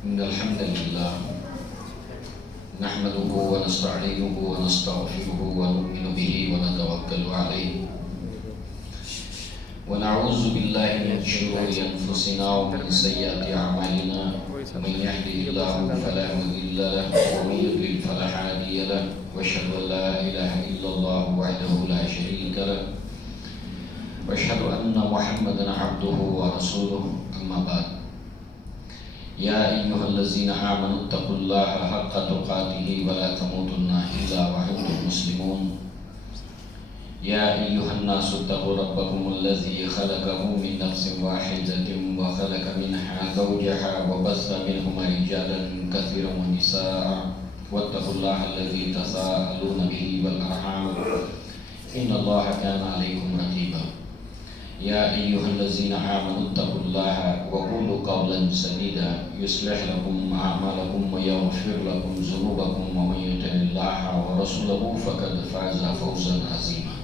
إن الحمد لله نحمده ونستعينه ونستغفره ونؤمن به ونتوكل عليه ونعوذ بالله من شرور أنفسنا ومن سيئات أعمالنا من يهده الله فلا مضل له ومن يضلل فلا هادي له وأشهد أن لا إله إلا الله وحده لا شريك له وأشهد أن محمدا عبده ورسوله أما بعد يا أيها الذين آمنوا اتقوا الله حق تقاته ولا تموتن إلا وأنتم مسلمون يا أيها الناس اتقوا ربكم الذي خلقكم من نفس واحدة وخلق منها زوجها وبث منهما رجالا كثيرا ونساء واتقوا الله الذي تساءلون به والأرحام إن الله كان عليكم رقيبا يا أيها الذين آمنوا اتقوا الله وقولوا قولا سديدا يصلح لكم أعمالكم ويغفر لكم ذنوبكم ومن يطع الله ورسوله فقد فاز فوزا عظيما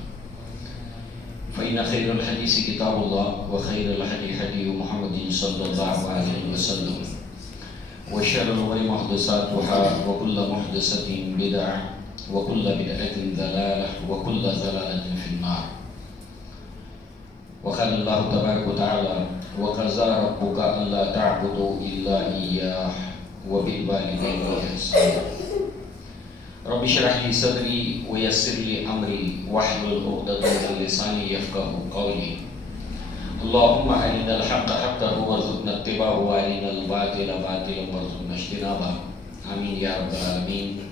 فإن خير الحديث كتاب الله وخير الهدي هدي محمد صلى الله عليه وسلم وشر الأمور محدثاتها وكل محدثة بدعة وكل بدعة ضلالة وكل ضلالة في النار وقال الله تبارك وتعالى وقضى ربك ألا تعبدوا إلا إياه وبالوالدين إحسانا رب اشرح لي صدري ويسر لي أمري واحلل عقدة من لساني يفقهوا قولي اللهم أرنا الحق حقا وارزقنا اتباعه وأرنا الباطل باطلا وارزقنا اجتنابه آمين يا رب العالمين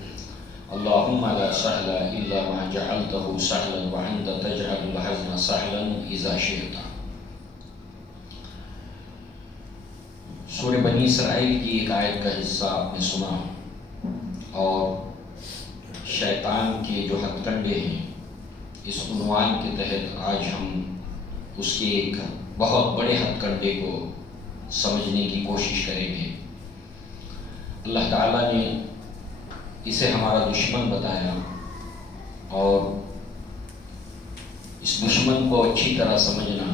اللهم لا سهل إلا ما جعلته سهلا وأنت تجعل الحزن سهلا إذا شئت. سورہ بنی اسرائیل کی ایک آیت کا حصہ آپ نے سنا اور شیطان کے جو ہتھ کنڈے ہیں اس عنوان کے تحت آج ہم اس کے ایک بہت بڑے ہتھ کنڈے کو سمجھنے کی کوشش کریں گے. اللہ تعالیٰ نے اسے ہمارا دشمن بتایا اور اس دشمن کو اچھی طرح سمجھنا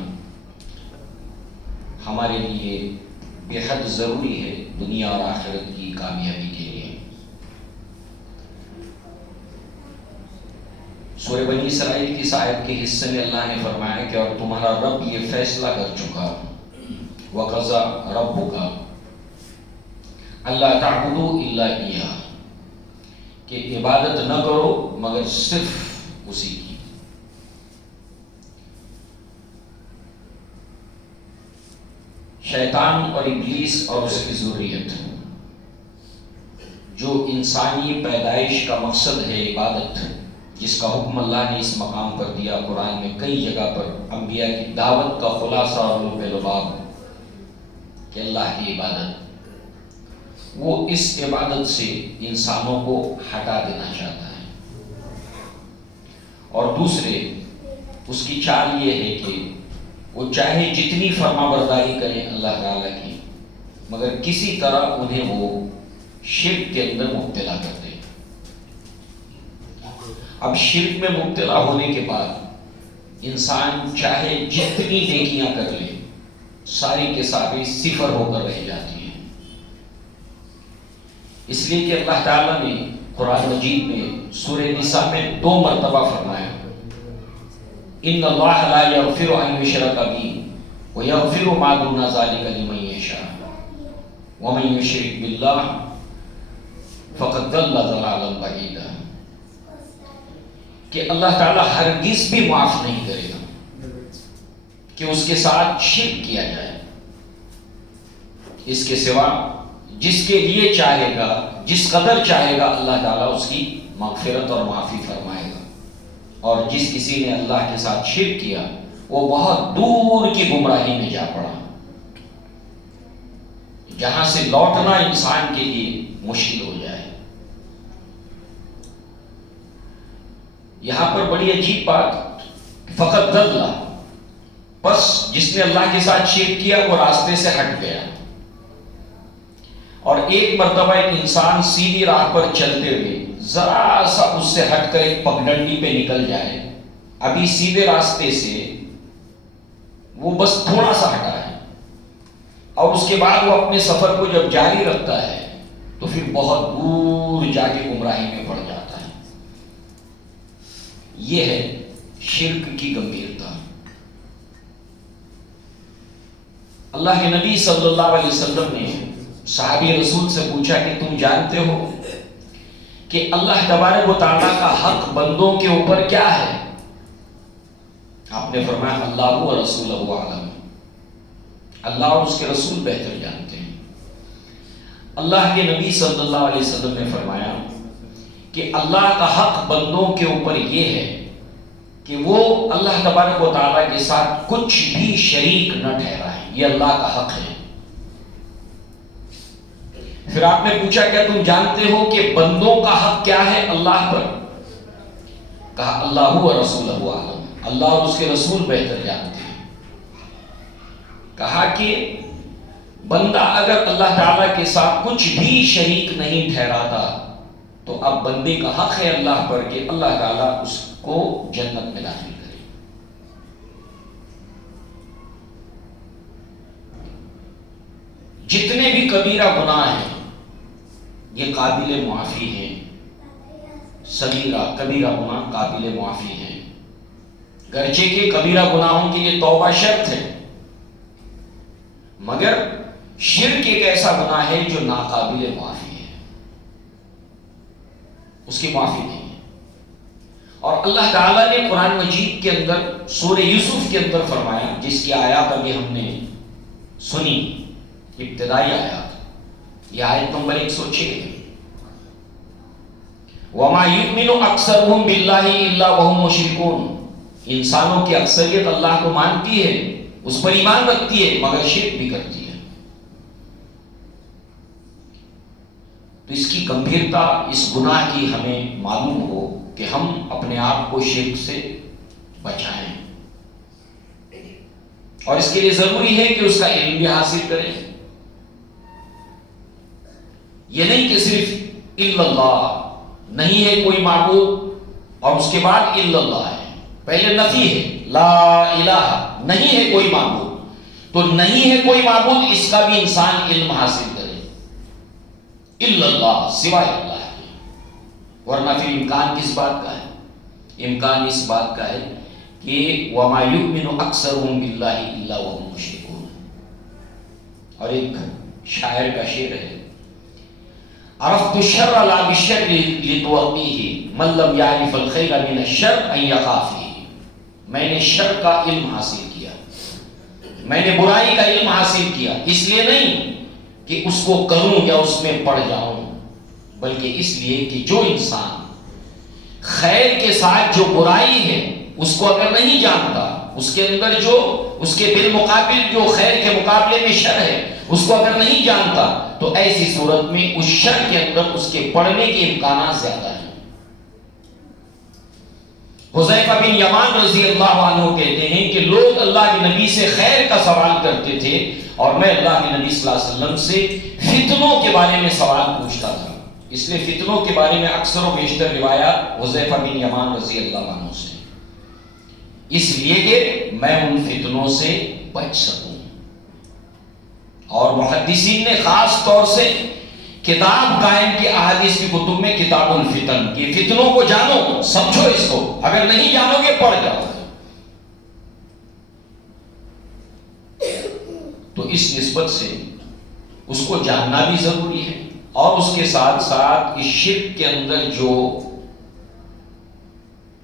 ہمارے لیے بے حد ضروری ہے دنیا اور آخرت کی کامیابی کے لیے. سورہ بنی اسرائیل کی اس آیت کے حصے میں اللہ نے فرمایا کہ اور تمہارا رب یہ فیصلہ کر چکا وَقَضَى رَبُّكَ أَلَّا تَعْبُدُوا إِلَّا إِيَّاهُ کہ عبادت نہ کرو مگر صرف اسی کی. شیطان اور ابلیس اور اس کی ذریت جو انسانی پیدائش کا مقصد ہے عبادت جس کا حکم اللہ نے اس مقام پر دیا قرآن میں کئی جگہ پر انبیاء کی دعوت کا خلاصہ اور لب لباب کہ اللہ کی عبادت وہ اس عبادت سے انسانوں کو ہٹا دینا چاہتا ہے اور دوسرے اس کی چال یہ ہے کہ وہ چاہے جتنی فرما برداری کریں اللہ تعالیٰ کی مگر کسی طرح انہیں وہ شرک کے اندر مبتلا کر دے. اب شرک میں مبتلا ہونے کے بعد انسان چاہے جتنی نیکیاں کر لے ساری کے ساری صفر ہو کر رہ جاتی ہیں. اس لیے کہ اللہ تعالیٰ نے قرآن مجید میں سورہ نساء میں 2 مرتبہ فرمایا ان اللہ لا یغفر ان یشرک بہ ویغفر ما دون ذلک لمن یشاء ومن یشرک باللہ فقد ضل ضلالا بعیدا کہ اللہ تعالیٰ ہرگز بھی معاف نہیں کرے گا کہ اس کے ساتھ شرک کیا جائے. اس کے سوا جس کے لیے چاہے گا جس قدر چاہے گا اللہ تعالیٰ اس کی مغفرت اور معافی فرمائے گا اور جس کسی نے اللہ کے ساتھ شرک کیا وہ بہت دور کی گمراہی میں جا پڑا جہاں سے لوٹنا انسان کے لیے مشکل ہو جائے. یہاں پر بڑی عجیب بات فقط ضل بس جس نے اللہ کے ساتھ شرک کیا وہ راستے سے ہٹ گیا اور ایک مرتبہ ایک انسان سیدھی راہ پر چلتے ہوئے ذرا سا اس سے ہٹ کر ایک پگڈنڈی پہ نکل جائے ابھی سیدھے راستے سے وہ بس تھوڑا سا ہٹا ہے اور اس کے بعد وہ اپنے سفر کو جب جاری رکھتا ہے تو پھر بہت دور جا کے گمراہی میں پڑ جاتا ہے۔ یہ ہے شرک کی گمبھیرتا۔ اللہ کے نبی صلی اللہ علیہ وسلم نے صحابی رسول سے پوچھا کہ تم جانتے ہو کہ اللہ تبارک و تعالیٰ کا حق بندوں کے اوپر کیا ہے؟ آپ نے فرمایا اللہ و رسولہ عالم، اللہ اور اس کے رسول بہتر جانتے ہیں۔ اللہ کے نبی صلی اللہ علیہ وسلم نے فرمایا کہ اللہ کا حق بندوں کے اوپر یہ ہے کہ وہ اللہ تبارک و تعالیٰ کے ساتھ کچھ بھی شریک نہ ٹھہرائیں، یہ اللہ کا حق ہے۔ پھر آپ نے پوچھا کیا تم جانتے ہو کہ بندوں کا حق کیا ہے اللہ پر؟ کہا اللہ و رسولہ عالم، اللہ اور اس کے رسول بہتر جانتے ہیں۔ کہا کہ بندہ اگر اللہ تعالیٰ کے ساتھ کچھ بھی شریک نہیں ٹھہراتا تو اب بندے کا حق ہے اللہ پر کہ اللہ تعالیٰ اس کو جنت میں داخل کرے۔ جتنے بھی کبیرہ گناہ ہیں یہ قابل معافی ہیں، صغیرہ کبیرہ گناہ قابل معافی ہیں، گرچہ کہ کبیرہ گناہوں کے لیے توبہ شرط ہے، مگر شرک ایک ایسا گناہ ہے جو ناقابل معافی ہے، اس کی معافی نہیں ہے۔ اور اللہ تعالیٰ نے قرآن مجید کے اندر سورہ یوسف کے اندر فرمایا، جس کی آیات ابھی ہم نے سنی، ابتدائی آیات، یہ آیت نمبر 106 ہے، وَمَا يُؤْمِنُ أَكْثَرُهُمْ بِاللَّهِ إِلَّا وَهُمْ مُشْرِكُونَ، انسانوں کی اکثریت اللہ کو مانتی ہے، اس پر ایمان رکھتی ہے، مگر شرک بھی کرتی ہے۔ تو اس کی گمبھیرتا، اس گناہ کی ہمیں معلوم ہو کہ ہم اپنے آپ کو شرک سے بچائیں، اور اس کے لیے ضروری ہے کہ اس کا علم بھی حاصل کریں۔ یہ نہیں کہ صرف الا اللہ، نہیں ہے کوئی معبود اور اس کے بعد الا اللہ ہے، پہلے نفی ہے، لا الہ، نہیں ہے کوئی معبود، تو نہیں ہے کوئی معبود اس کا بھی انسان علم حاصل کرے، الا اللہ، سوائے اللہ کے، ورنہ پھر امکان کس بات کا ہے؟ امکان اس بات کا ہے کہ وَمَا يُؤْمِنُ أَكْثَرُهُمْ بِاللَّهِ إِلَّا وَهُمْ مُشْرِكُونَ۔ اور ایک شاعر کا شعر ہے، عرفت الشر لا بالشر لتوقيه من لم يعرف الخير من الشر ان يقع فيه، میں نے شر کا علم حاصل کیا، میں نے برائی کا علم حاصل کیا، اس لیے نہیں کہ اس کو کروں یا اس میں پڑ جاؤں، بلکہ اس لیے کہ جو انسان خیر کے ساتھ جو برائی ہے اس کو اگر نہیں جانتا، اس کے اندر جو اس کے بالمقابل جو خیر کے مقابلے میں شر ہے اس کو اگر نہیں جانتا، تو ایسی صورت میں اس شر کے اندر اس کے پڑنے کے امکانات زیادہ ہیں۔ حذیفہ بن یمان رضی اللہ عنہ کہتے ہیں کہ لوگ اللہ کے نبی سے خیر کا سوال کرتے تھے اور میں اللہ کے نبی صلی اللہ علیہ وسلم سے فتنوں کے بارے میں سوال پوچھتا تھا، اس لیے فتنوں کے بارے میں اکثر و بیشتر روایات حذیفہ بن یمان رضی اللہ عنہ سے، اس لیے کہ میں ان فتنوں سے بچ سکوں۔ اور محدثین نے خاص طور سے کتاب قائم کی احادیث کی کتب میں کتاب الفتن، کہ فتنوں کو جانو، سمجھو اس کو، اگر نہیں جانو گے پڑھ جاؤ گے۔ تو اس نسبت سے اس کو جاننا بھی ضروری ہے، اور اس کے ساتھ ساتھ اس شرک کے اندر جو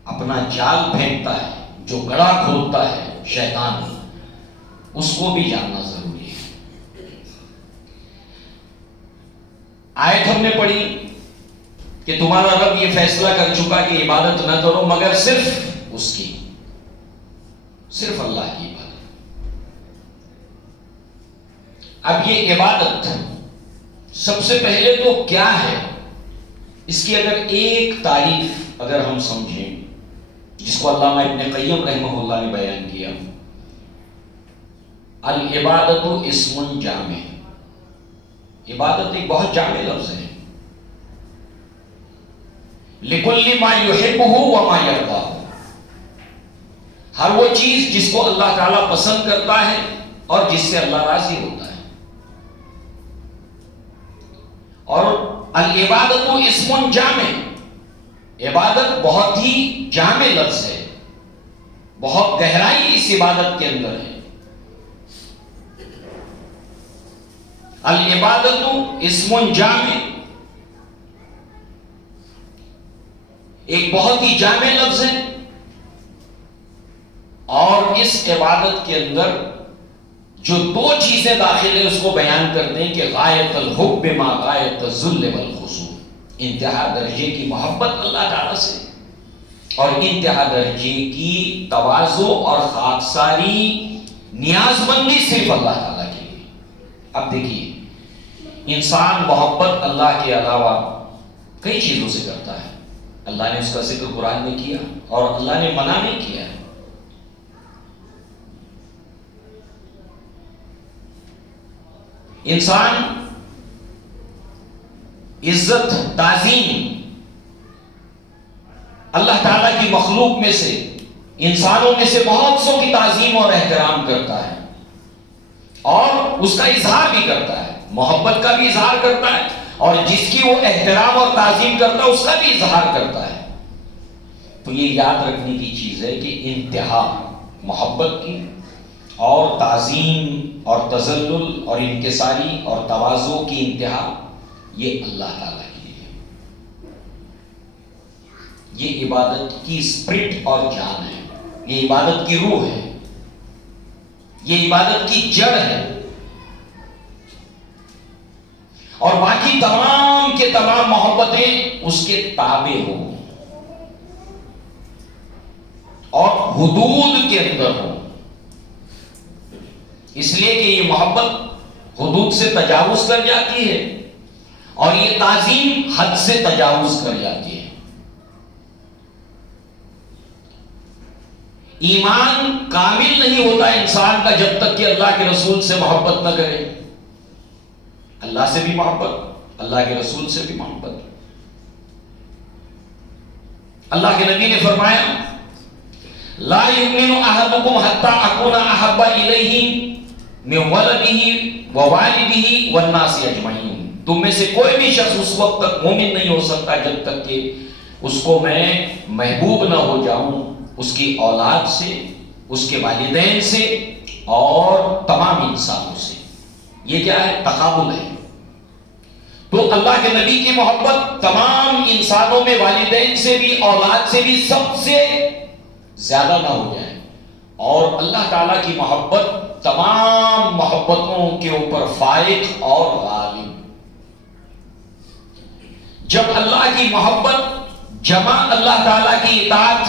اپنا جال پھینکتا ہے، جو گڑھا کھودتا ہے شیطان، اس کو بھی جاننا ضروری ہے۔ آیت ہم نے پڑھی کہ تمہارا رب یہ فیصلہ کر چکا کہ عبادت نہ کرو مگر صرف اس کی، صرف اللہ کی عبادت۔ اب یہ عبادت سب سے پہلے تو کیا ہے، اس کی اگر ایک تعریف اگر ہم سمجھیں، جس کو علامہ ابن قیم رحمہ اللہ نے بیان کیا، العبادت اسم جامع، عبادت ایک بہت جامع لفظ ہے، لِكُلِّ مَا يُحِبُّهُ وَمَا يَرْضَاهُ، ہر وہ چیز جس کو اللہ تعالیٰ پسند کرتا ہے اور جس سے اللہ راضی ہوتا ہے۔ اور العبادت اسم جامع، عبادت بہت ہی جامع لفظ ہے، بہت گہرائی اس عبادت کے اندر ہے۔ العبادت اسم جامع ایک بہت ہی جامع لفظ ہے، اور اس عبادت کے اندر جو دو چیزیں داخل ہیں اس کو بیان کرتے ہیں کہ غایت الحب ما غایت الذل والخضوع، انتہا درجے کی محبت اللہ تعالی سے اور انتہا درجے کی تواضع اور خاکساری، نیاز مندی صرف اللہ تعالیٰ کے لیے۔ اب دیکھیے، انسان محبت اللہ کے علاوہ کئی چیزوں سے کرتا ہے، اللہ نے اس کا ذکر قرآن میں کیا اور اللہ نے منع نہیں کیا ہے۔ انسان عزت، تعظیم اللہ تعالیٰ کی مخلوق میں سے، انسانوں میں سے بہت سو کی تعظیم اور احترام کرتا ہے اور اس کا اظہار بھی کرتا ہے، محبت کا بھی اظہار کرتا ہے، اور جس کی وہ احترام اور تعظیم کرتا ہے اس کا بھی اظہار کرتا ہے۔ تو یہ یاد رکھنے کی چیز ہے کہ انتہا محبت کی اور تعظیم اور تذلل اور انکساری اور تواضع کی انتہا یہ اللہ تعالیٰ کی ہے۔ یہ عبادت کی اسپرٹ اور جان ہے، یہ عبادت کی روح ہے، یہ عبادت کی جڑ ہے، اور باقی تمام کے تمام محبتیں اس کے تابع ہوں اور حدود کے اندر ہوں، اس لیے کہ یہ محبت حدود سے تجاوز کر جاتی ہے اور یہ تعظیم حد سے تجاوز کر جاتی ہے۔ ایمان کامل نہیں ہوتا انسان کا جب تک کہ اللہ کے رسول سے محبت نہ کرے، اللہ سے بھی محبت، اللہ کے رسول سے بھی محبت۔ اللہ کے نبی نے فرمایا لا یؤمن احدکم حتی اکون احب الیہ من ولدہ ووالدہ والناس اجمعین، تم میں سے کوئی بھی شخص اس وقت تک مومن نہیں ہو سکتا جب تک کہ اس کو میں محبوب نہ ہو جاؤں، اس کی اولاد سے، اس کے والدین سے اور تمام انسانوں سے۔ یہ کیا ہے؟ تقابل ہے۔ تو اللہ کے نبی کی محبت تمام انسانوں میں والدین سے بھی، اولاد سے بھی سب سے زیادہ نہ ہو جائے، اور اللہ تعالیٰ کی محبت تمام محبتوں کے اوپر فائق اور غالب۔ جب اللہ کی محبت جمع اللہ تعالیٰ کی اطاعت،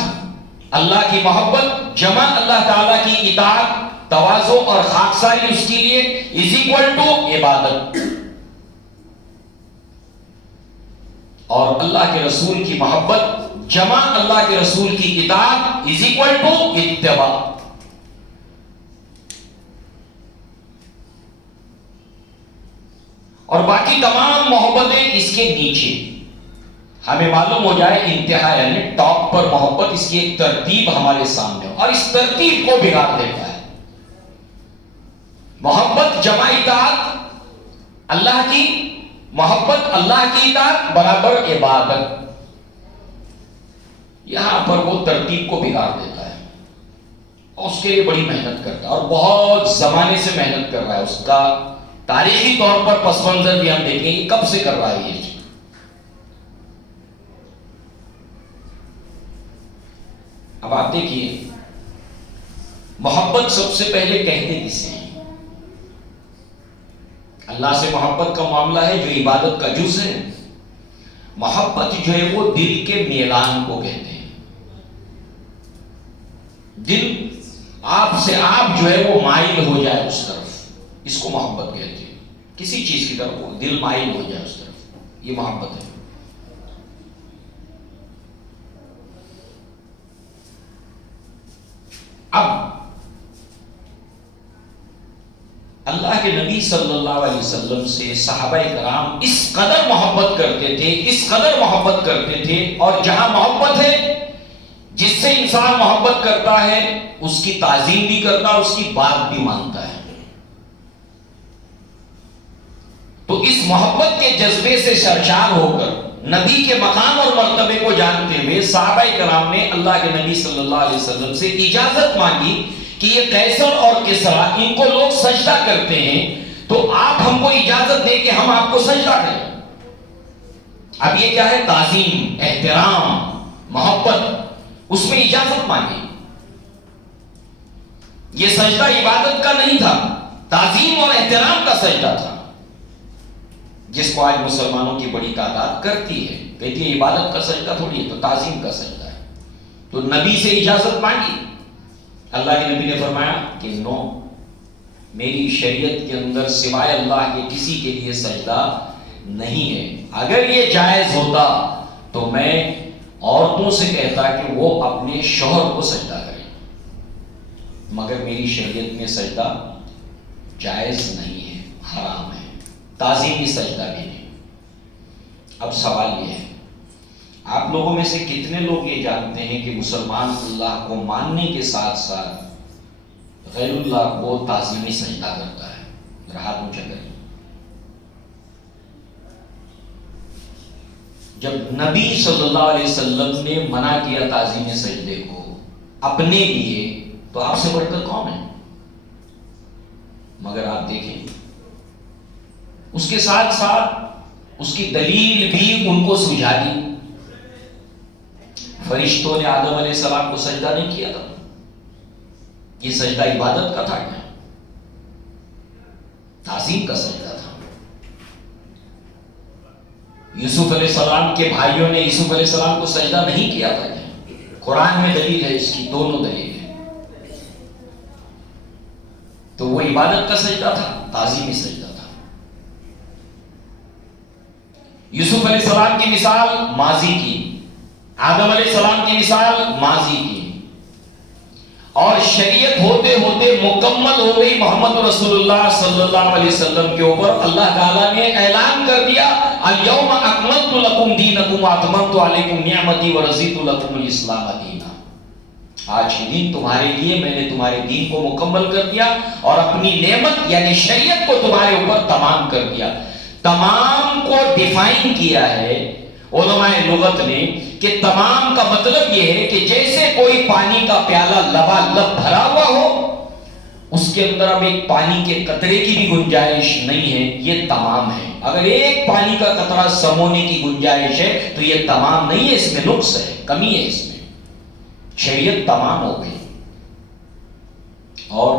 اللہ کی محبت جمع اللہ تعالیٰ کی اطاعت، تواضع اور خاکساری اس کے لیے از اکول ٹو عبادت، اور اللہ کے رسول کی محبت جمع اللہ کے رسول کی اطاعت از اکول ٹو اتباع۔ اور باقی تمام محبتیں اس کے نیچے، ہمیں معلوم ہو جائے انتہا یعنی ٹاپ پر محبت، اس کی ایک ترتیب ہمارے سامنے ہو اور اس ترتیب کو بگاڑ دیتا ہے۔ محبت جمع اطاعت اللہ کی، محبت اللہ کی اطاعت برابر عبادت، یہاں پر وہ ترتیب کو بگاڑ دیتا ہے اور اس کے لیے بڑی محنت کرتا ہے اور بہت زمانے سے محنت کر رہا ہے۔ اس کا تاریخی طور پر پس منظر بھی ہم دیکھیں گے کب سے کر رہا ہے یہ چیز۔ اب آپ دیکھیے محبت سب سے پہلے کہتے کسے ہیں؟ اللہ سے محبت کا معاملہ ہے جو عبادت کا جز ہے۔ محبت جو ہے وہ دل کے میلان کو کہتے ہیں۔ دل آپ سے آپ جو ہے وہ مائل ہو جائے اس طرف، اس کو محبت کہتے ہیں۔ کسی چیز کی طرف وہ دل مائل ہو جائے اس طرف، یہ محبت ہے۔ اب اللہ کے نبی صلی اللہ علیہ وسلم سے صحابہ کرام اس قدر محبت کرتے تھے، اس قدر محبت کرتے تھے، اور جہاں محبت ہے، جس سے انسان محبت کرتا ہے اس کی تعظیم بھی کرتا ہے، اس کی بات بھی مانتا ہے۔ تو اس محبت کے جذبے سے سرشار ہو کر نبی کے مقام اور مرتبے کو جانتے ہوئے صحابہ کرام نے اللہ کے نبی صلی اللہ علیہ وسلم سے اجازت مانگی کہ یہ قیصر اور کسریٰ ان کو لوگ سجدہ کرتے ہیں، تو آپ ہم کو اجازت دیں کہ ہم آپ کو سجدہ کریں۔ اب یہ کیا ہے؟ تعظیم، احترام، محبت، اس میں اجازت مانگی۔ یہ سجدہ عبادت کا نہیں تھا، تعظیم اور احترام کا سجدہ تھا، جس کو آج مسلمانوں کی بڑی تعداد کرتی ہے، کہتی ہے عبادت کا سجدہ تھوڑی ہے، تو تعظیم کا سجدہ ہے۔ تو نبی سے اجازت مانگی، اللہ کے نبی نے فرمایا کہ نو، میری شریعت کے اندر سوائے اللہ کے کسی کے لیے سجدہ نہیں ہے۔ اگر یہ جائز ہوتا تو میں عورتوں سے کہتا کہ وہ اپنے شوہر کو سجدہ کریں، مگر میری شریعت میں سجدہ جائز نہیں ہے، حرام ہے، تعظیمی سجدہ بھی نہیں۔ اب سوال یہ ہے، آپ لوگوں میں سے کتنے لوگ یہ جانتے ہیں کہ مسلمان اللہ کو ماننے کے ساتھ ساتھ غیر اللہ کو تعظیمی سجدہ کرتا ہے؟ ذرا ہاتھ اونچا کریں۔ جب نبی صلی اللہ علیہ وسلم نے منع کیا تعظیم سجدے کو اپنے لیے، تو آپ سے بڑھ کر کون ہے؟ مگر آپ دیکھیں اس کے ساتھ ساتھ اس کی دلیل بھی ان کو سمجھا دی۔ فرشتوں نے آدم علیہ السلام کو سجدہ نہیں کیا تھا، یہ سجدہ عبادت کا تھا کیا؟ تعظیم کا سجدہ تھا۔ یوسف علیہ السلام کے بھائیوں نے یوسف علیہ السلام کو سجدہ نہیں کیا تھا کیا؟ قرآن میں دلیل ہے اس کی، دونوں دلیل ہے۔ تو وہ عبادت کا سجدہ تھا، تعظیمی سجدہ تھا۔ یوسف علیہ السلام کی مثال ماضی کی، آدم علیہ السلام کی مثال ماضی کی، اور شریعت ہوتے ہوتے مکمل ہو گئی محمد رسول اللہ صلی اللہ علیہ وسلم کے اوپر۔ اللہ تعالیٰ نے اعلان کر دیا الیوم اکملت لکم دینکم واتممت علیکم نعمتی ورضیت لکم الاسلام دینا۔ آج ہی دن تمہارے لیے میں نے تمہارے دین کو مکمل کر دیا اور اپنی نعمت یعنی شریعت کو تمہارے اوپر تمام کر دیا۔ تمام کو ڈیفائن کیا ہے علماء لغت نے کہ تمام کا مطلب یہ ہے کہ جیسے کوئی پانی کا پیالہ لبالب بھرا ہوا ہو، اس کے اندر اب ایک پانی کے قطرے کی بھی گنجائش نہیں ہے، یہ تمام ہے۔ اگر ایک پانی کا قطرہ سمونے کی گنجائش ہے تو یہ تمام نہیں ہے، اس میں نقص ہے، کمی ہے اس میں۔ شریعت تمام ہو گئی۔ اور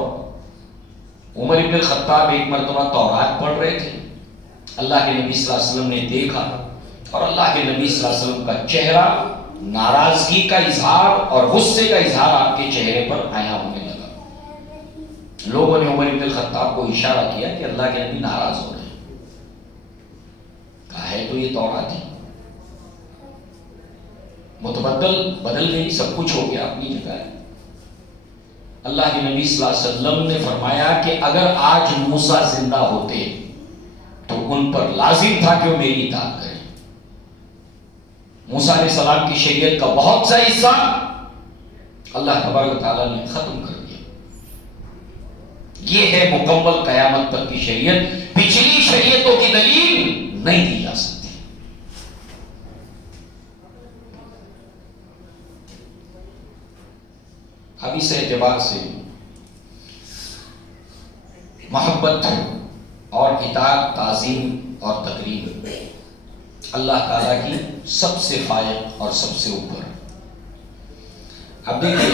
عمر ابن الخطاب ایک مرتبہ تورات پڑھ رہے تھے، اللہ کے نبی صلی اللہ علیہ وسلم نے دیکھا اور اللہ کے نبی صلی اللہ علیہ وسلم کا چہرہ ناراضگی کا اظہار اور غصے کا اظہار آپ کے چہرے پر آیا ہونے لگا۔ لوگوں نے عمر ابن الخطاب کو اشارہ کیا کہ اللہ کے نبی ناراض ہو رہے ہیں۔ کہا ہے تو یہ تورات ہے، بدل گئی، سب کچھ ہو گیا اپنی جگہ ہے۔ اللہ کے نبی صلی اللہ علیہ وسلم نے فرمایا کہ اگر آج موسیٰ زندہ ہوتے تو ان پر لازم تھا کہ وہ میری اطاعت کریں۔ موسیٰ علیہ السلام کی شریعت کا بہت سا حصہ اللہ تبارک و تعالیٰ نے ختم کر دیا۔ یہ ہے مکمل قیامت تک کی شریعت، پچھلی شریعتوں کی دلیل نہیں دی جا سکتی۔ اب اس اعتبار سے محبت اور اطاعت، تعظیم اور تقریب اللہ تعالیٰ کی سب سے فائق اور سب سے اوپر۔ اب دیکھیں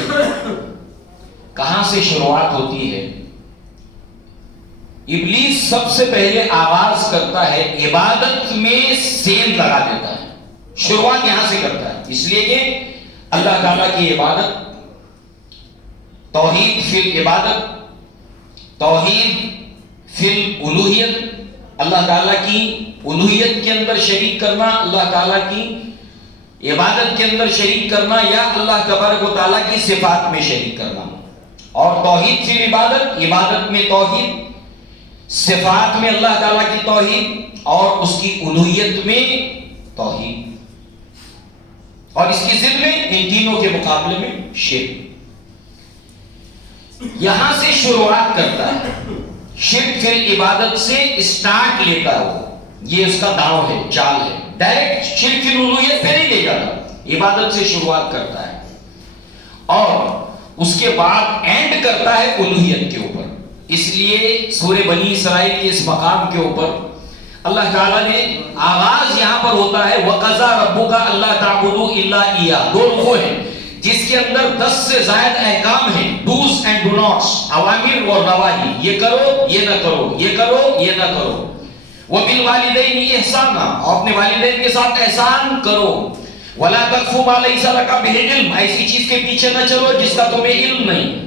کہاں سے شروعات ہوتی ہے۔ ابلیس سب سے پہلے آغاز کرتا ہے عبادت میں سین لگا دیتا ہے، شروعات یہاں سے کرتا ہے، اس لیے کہ اللہ تعالیٰ کی عبادت، توحید فی العبادت، توحید فی الالوہیت، اللہ تعالیٰ کی الوہیت کے اندر شریک کرنا، اللہ تعالیٰ کی عبادت کے اندر شریک کرنا، یا اللہ تبارک و تعالیٰ کی صفات میں شریک کرنا۔ اور توحید فی العبادت، عبادت میں توحید، صفات میں اللہ تعالیٰ کی توحید اور اس کی الوہیت میں توحید، اور اس کی ضد میں ان تینوں کے مقابلے میں شرک۔ یہاں سے شروعات کرتا ہے شرک پھر عبادت سے اسٹارٹ لیتا ہے، یہ اس کا داؤ ہے، چال ہے، ڈائریکٹ شرک فی الوہیت پہ نہیں لے جاتا، عبادت سے شروعات کرتا ہے اور اس کے بعد اینڈ کرتا ہے الوہیت کے اوپر۔ اس لیے سورہ بنی اسرائیل کے اس مقام کے اوپر اللہ تعالیٰ نے آغاز یہاں پر ہوتا ہے وَقَضَىٰ رَبُّكَ أَلَّا تَعْبُدُوا إِلَّا إِيَّاهُ، دو رکوع ہیں جس کے اندر 10 سے زائد احکام ہیں، ڈوز اینڈ ڈو ناٹس، اوامر اور نواہی، یہ کرو یہ نہ کرو، یہ کرو یہ نہ کرو۔ وَبِالْوَالِدَيْنِ إِحْسَانًا، اور اپنے والدین کے ساتھ احسان کرو۔ وَلَا تَقْفُ مَا لَيْسَ لَكَ بِهِ عِلْمٌ، ایسی چیز کے پیچھے نہ چلو جس کا تمہیں علم نہیں،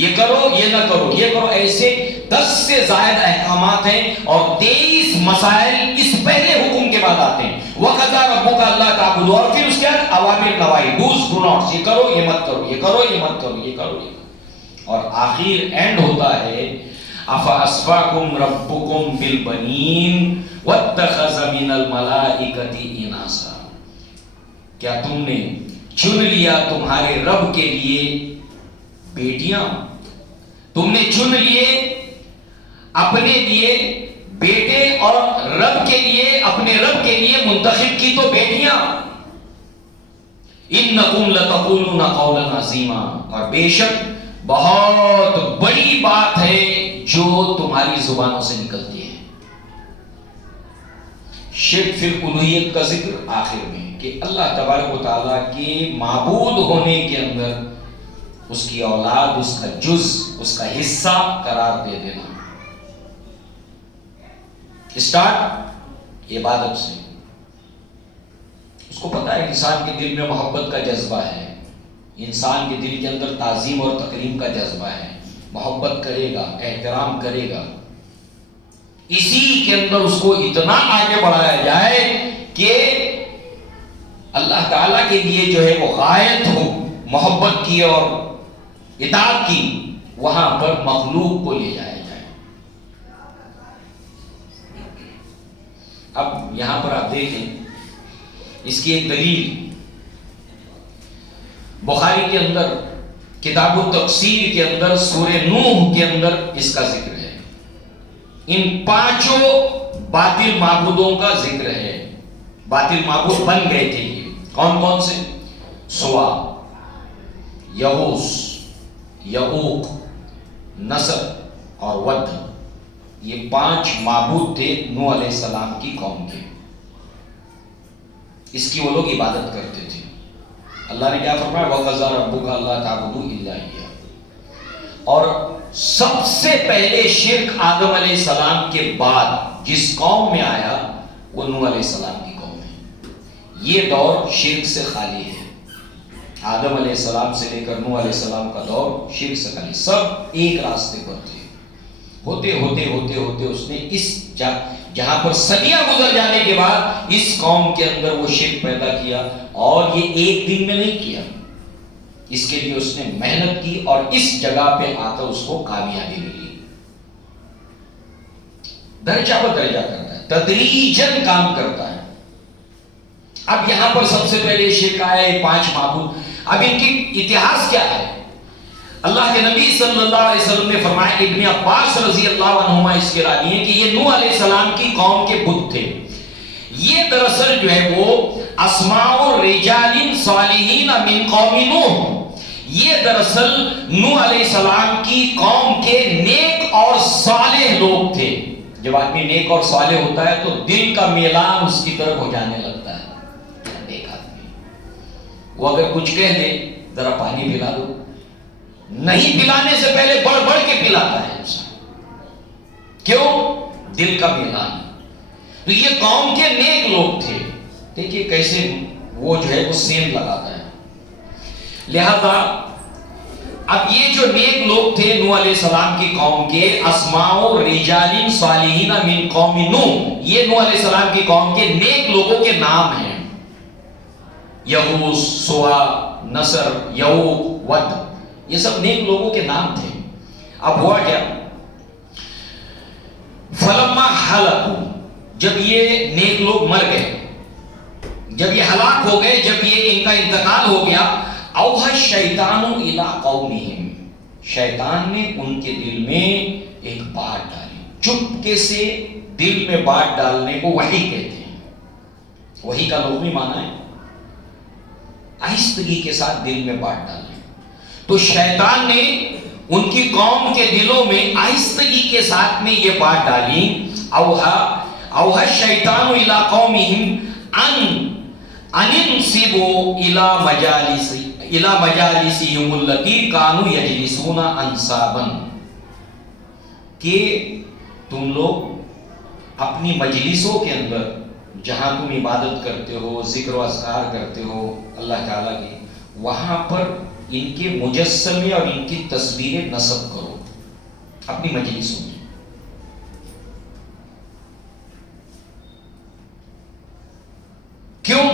یہ کرو یہ نہ کرو یہ کرو۔ ایسے 10 سے زائد احکامات ہیں اور 23 مسائل اس پہلے حکم کے بعد آتے ہیں، وَقَضَىٰ رَبُّكَ أَلَّا تَعْبُدُوا، اور پھر اس کے بعد اوامر نواہی، ڈوز ڈو ناٹس، یہ کرو یہ مت کرو، یہ کرو یہ مت کرو، یہ کرو یہ کرو، اور آخر اینڈ ہوتا ہے أَفَأَصْفَاكُمْ رَبُّكُمْ بِالْبَنِينَ وَاتَّخَذَ مِنَ الْمَلَائِكَةِ إِنَاثًا، کیا تم نے چن لیا تمہارے رب کے لیے بیٹیاں، تم نے چن لیے اپنے لیے بیٹے اور رب کے لیے، اپنے رب کے لیے منتخب کی تو بیٹیاں۔ إِنَّكُمْ لَتَقُولُونَ قَوْلًا عَظِيمًا، اور بے شک بہت بڑی بات ہے جو تمہاری زبانوں سے نکلتی ہے۔ شرک فی الوہیت کا ذکر آخر میں کہ اللہ تبارک و تعالیٰ کے معبود ہونے کے اندر اس کی اولاد، اس کا جز، اس کا حصہ قرار دے دینا۔ اسٹارٹ عبادت سے، اس کو پتا ہے انسان کے دل میں محبت کا جذبہ ہے، انسان کے دل کے اندر تعظیم اور تکریم کا جذبہ ہے، محبت کرے گا، احترام کرے گا، اسی کے اندر اس کو اتنا آگے بڑھایا جائے کہ اللہ تعالیٰ کے لیے جو ہے وہ غایت ہو محبت کی اور اطاعت کی، وہاں پر مخلوق کو لے جایا جائے۔ اب یہاں پر آپ دیکھیں اس کی ایک دلیل بخاری کے اندر کتاب التفسیر کے اندر سورہ نوح کے اندر اس کا ذکر ہے، ان 5 باطل معبودوں کا ذکر ہے، باطل معبود بن گئے تھے یہ کون کون سے؟ سوا، یغوث، یعوق، نصر اور ود، یہ 5 معبود تھے نوح علیہ السلام کی قوم کے، اس کی وہ لوگ عبادت کرتے تھے۔ اللہ نے کیا فرمایا وَقَضَىٰ رَبُّكَ أَلَّا تَعْبُدُوا إِلَّا إِيَّاهُ، اور سب سے پہلے شرک آدم علیہ السلام کے بعد جس قوم میں آیا وہ نوح علیہ السلام کی قوم ہے۔ یہ دور شرک سے خالی ہے، آدم علیہ السلام سے لے کر نوح علیہ السلام کا دور شرک سے خالی، سب ایک راستے پر تھے۔ ہوتے ہوتے ہوتے ہوتے اس نے اس جہاں پر صدیاں گزر جانے کے بعد اس قوم کے اندر وہ شرک پیدا کیا، اور یہ ایک دن میں نہیں کیا، اس کے لیے اس نے محنت کی اور اس جگہ پہ آ کر اس کو کامیابی ملی۔ درجہ پر درجہ کرتا ہے، تدریجاً کام کرتا ہے۔ اب یہاں پر سب سے پہلے شرک آیا ہے 5 معبود۔ اب ان کی اتہاس کیا ہے؟ اللہ کے نبی صلی اللہ علیہ وسلم نے فرمایا، ابن عباس رضی اللہ عنہما اس کے راوی ہیں کہ یہ نوح علیہ السلام کی قوم کے بت تھے۔ یہ دراصل جو ہے وہ اسماء رجال صالحین من قوم نوح، یہ دراصل نوح علیہ السلام کی قوم کے نیک اور صالح لوگ تھے۔ جب آدمی نیک اور صالح ہوتا ہے تو دل کا میلان اس کی طرف ہو جانے لگتا ہے۔ نیک آدمی وہ اگر کچھ کہہ دے ذرا پانی پلا دو، نہیں پلانے سے پہلے بڑھ بڑھ کے پلاتا ہے انسان، کیوں؟ دل کا میلان۔ تو یہ قوم کے نیک لوگ تھے، دیکھیے کیسے وہ جو ہے وہ سین لگاتا ہے۔ لہذا اب یہ جو نیک لوگ تھے نوح علیہ السلام کی قوم کے، اسماء رجال صالحین من قوم نوح، یہ نوح علیہ السلام کی قوم کے نیک لوگوں کے نام ہیں، یغوث، سوا، نصر، یعوق، ود، یہ سب نیک لوگوں کے نام تھے۔ اب ہوا کیا؟ فلما ہلکوا، جب یہ نیک لوگ مر گئے، جب یہ ہلاک ہو گئے، جب یہ ان کا انتقال ہو گیا، اوحى الشیطان الی قومہم، شیطان نے ان کے دل میں ایک بات ڈالی. چپکے سے دل میں بات ڈالنے کو وحی کہتے ہیں. وحی کا لغوی معنی ہے آہستگی کے ساتھ دل میں بات ڈالنے. تو شیطان نے ان کی قوم کے دلوں میں آہستگی کے ساتھ میں یہ بات ڈالی. اوحا الشیطان الی قومہم ان انصبوا الی مجالسہم التی کانوا یجلسون انصابا، کہ تم لوگ اپنی مجلسوں کے اندر جہاں تم عبادت کرتے ہو، ذکر و اذکار کرتے ہو اللہ تعالیٰ کی، وہاں پر ان کے مجسمے اور ان کی تصویریں نصب کرو اپنی مجلسوں میں. کیوں؟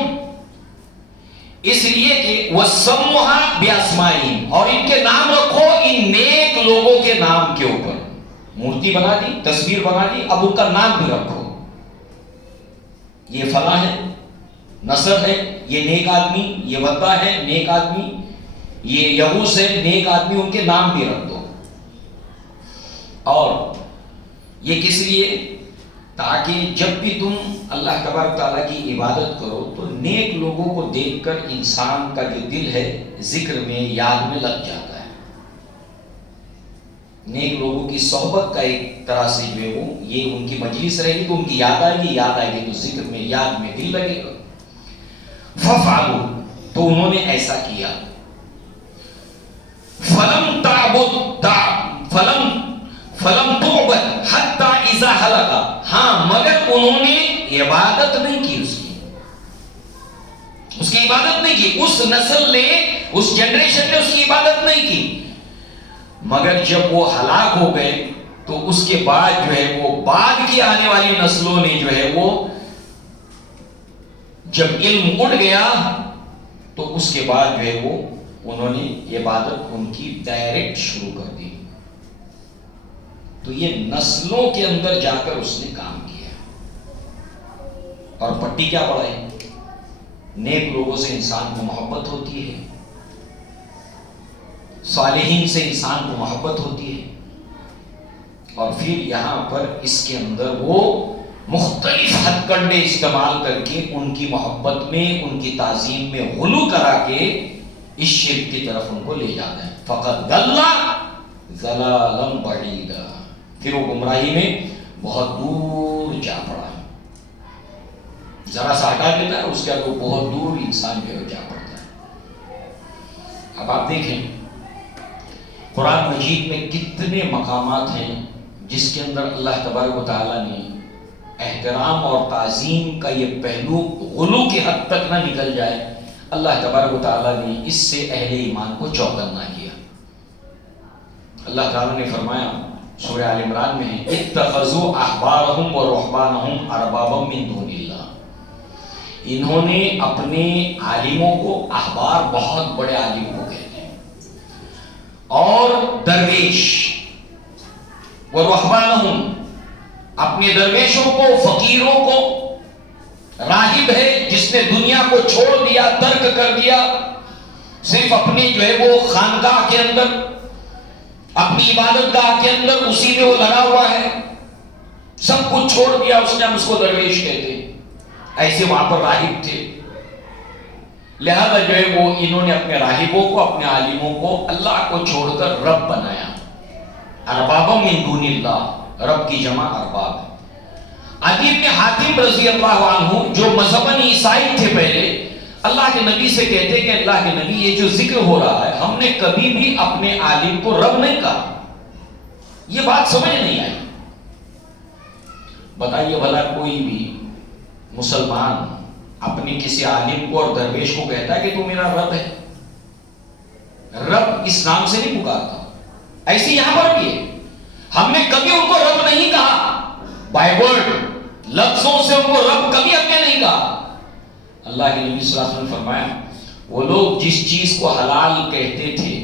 اس لیے کہ وَسَمُّهَا بِأَسْمَائِهِمْ، اور ان کے نام رکھو ان نیک لوگوں کے نام کے اوپر. مورتی بنا دی، تصویر بنا دی، اب ان کا نام بھی رکھو. یہ فلاں ہے، نصر ہے، یہ نیک آدمی، یہ ودا ہے نیک آدمی، یہ یغوث ہے نیک آدمی، ان کے نام بھی رکھ دو. اور یہ کس لیے؟ تاکہ جب بھی تم اللہ تبارک تعالیٰ کی عبادت کرو تو نیک لوگوں کو دیکھ کر انسان کا جو دل ہے ذکر میں، یاد میں لگ جاتا ہے. نیک لوگوں کی صحبت کا ایک طرح سے جو ہے وہ یہ ان کی مجلس رہے گی تو ان کی یاد آئے گی تو ذکر میں، یاد میں دل لگے گا. فَفْعَلُوا، تو انہوں نے ایسا کیا. فَلَمْ تُعْبَدْ حَتَّى إِذَا هَلَكَ، ہاں مگر انہوں نے عبادت نہیں کی، اس کی عبادت نہیں کی. اس نسل نے، اس جنریشن نے اس کی عبادت نہیں کی. مگر جب وہ ہلاک ہو گئے تو اس کے بعد جو ہے وہ بعد کی آنے والی نسلوں نے جو ہے وہ جب علم اڑ گیا تو اس کے بعد جو ہے وہ انہوں نے عبادت ان کی ڈائریکٹ شروع کر دی. تو یہ نسلوں کے اندر جا کر اس نے کام کیا. اور پٹی کیا پڑھائی؟ نیک لوگوں سے انسان کو محبت ہوتی ہے، صالحین سے انسان کو محبت ہوتی ہے. اور پھر یہاں پر اس کے اندر وہ مختلف ہتھ کنڈے استعمال کر کے ان کی محبت میں، ان کی تعظیم میں غلو کرا کے اس شرک کی طرف ان کو لے جاتا ہے. فقط ضل ضلالا بعیدا، پھر وہ گمراہی میں بہت دور جا پڑا. ذرا سا ہٹا دیتا ہے اس کے بعد وہ بہت دور انسان جو ہے جا پڑتا ہے. اب آپ دیکھیں قرآن مجید میں کتنے مقامات ہیں جس کے اندر اللہ تبارک و تعالیٰ نے احترام اور تعظیم کا یہ پہلو غلو کی حد تک نہ نکل جائے، اللہ تبارک و تعالیٰ نے اس سے اہل ایمان کو چوکنا کیا. اللہ تعالیٰ نے فرمایا سورہ آل عمران میں ہے اتخذوا احبارهم ورهبانهم اربابا من دون اللہ، انہوں نے اپنے عالموں کو، احبار بہت بڑے عالموں کو کہتے ہیں، اور درویش، ورهبانهم اپنے درویشوں کو، فقیروں کو، راہب ہے جس نے دنیا کو چھوڑ دیا، ترک کر دیا، صرف اپنی جو ہے وہ خانقاہ کے اندر، اپنی عبادت گاہ کے اندر اسی میں وہ لگا ہوا ہے، سب کچھ چھوڑ دیا اس نے، ہم اس کو درویش کہتے ہیں. ایسے وہاں پر راہب تھے. لہذا جو ہے وہ انہوں نے اپنے راہبوں کو، اپنے عالموں کو اللہ کو چھوڑ کر رب بنایا. اربابا من دون اللہ، رب کی جمع ارباب ہے. عدی بن حاتم رضی اللہ عنہ جو مذہباً عیسائی تھے پہلے، اللہ کے نبی سے کہتے کہ اللہ کے نبی یہ جو ذکر ہو رہا ہے ہم نے کبھی بھی اپنے عالم کو رب نہیں کہا، یہ بات سمجھ نہیں آئی. بتائیے بھلا کوئی بھی مسلمان اپنے کسی عالم کو اور درویش کو کہتا ہے کہ تو میرا رب ہے؟ رب اس نام سے نہیں پکارتا. ایسی یہاں پر بھی ہے، ہم نے کبھی ان کو رب نہیں کہا، بائی ورڈ لفظوں سے ان کو رب کبھی ہم نے نہیں کہا. اللہ کے نبی صلی اللہ علیہ وسلم نے فرمایا وہ لوگ جس چیز کو حلال کہتے تھے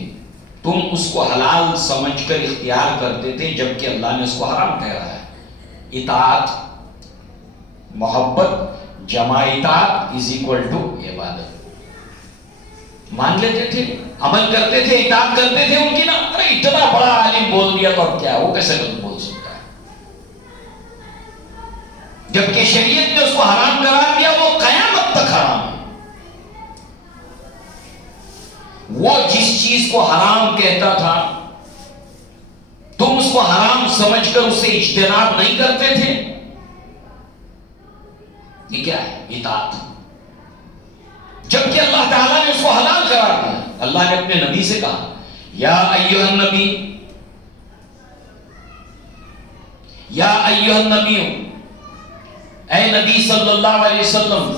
تم اس کو حلال سمجھ کر اختیار کرتے تھے جبکہ اللہ نے اس کو حرام ٹھہرایا ہے. اطاعت، محبت جمع اطاعت از اکول ٹو عبادت. مان لیتے تھے، عمل کرتے تھے، اطاعت کرتے تھے ان کی نا. ارے اتنا بڑا عالم بول دیا تو اب کیا، وہ کیسے بول سکتے؟ چیز کو حرام کہتا تھا تم اس کو حرام سمجھ کر اسے اجتناب نہیں کرتے تھے؟ یہ کیا ہے؟ اطاعت. جبکہ اللہ تعالیٰ نے اس کو حلال قرار دیا. اللہ نے اپنے نبی سے کہا یا ایھا النبی، یا ایھا النبی، اے نبی صلی اللہ علیہ وسلم.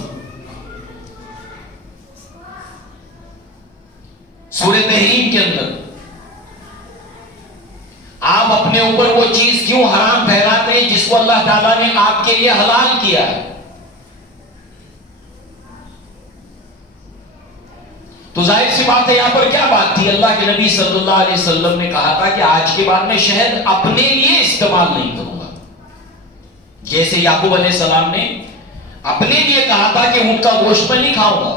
سورہ تحریم کے اندر آپ اپنے اوپر وہ چیز کیوں حرام ٹھہراتے ہیں جس کو اللہ تعالیٰ نے آپ کے لیے حلال کیا ہے؟ تو ظاہر سی بات ہے یہاں پر کیا بات تھی؟ اللہ کے نبی صلی اللہ علیہ وسلم نے کہا تھا کہ آج کے بعد میں شہد اپنے لیے استعمال نہیں کروں گا. جیسے یعقوب علیہ السلام نے اپنے لیے کہا تھا کہ اونٹ کا گوشت میں نہیں کھاؤں گا،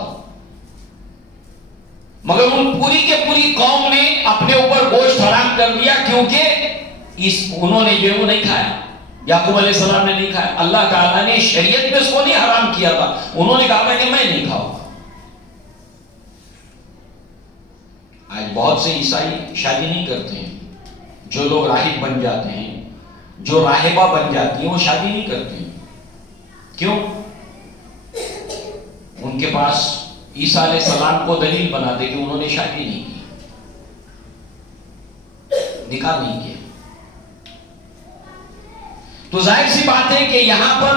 مگر ان پوری کے پوری قوم نے اپنے اوپر گوشت حرام کر دیا کیونکہ انہوں نے جو نہیں کھایا. یعقوب علیہ السلام نے نہیں کھایا. اللہ تعالیٰ نے شریعت میں اس کو نہیں حرام کیا تھا، انہوں نے کہا تھا کہ میں نہیں کھاؤں گا. آج بہت سے عیسائی شادی نہیں کرتے ہیں. جو لوگ راہب بن جاتے ہیں، جو راہبہ بن جاتی ہیں، وہ شادی نہیں کرتے ہیں. کیوں؟ ان کے پاس عیسیٰ علیہ السلام کو دلیل بنا دے کہ انہوں نے شادی نہیں کی، نکاح نہیں کیا. تو ظاہر سی بات ہے کہ یہاں پر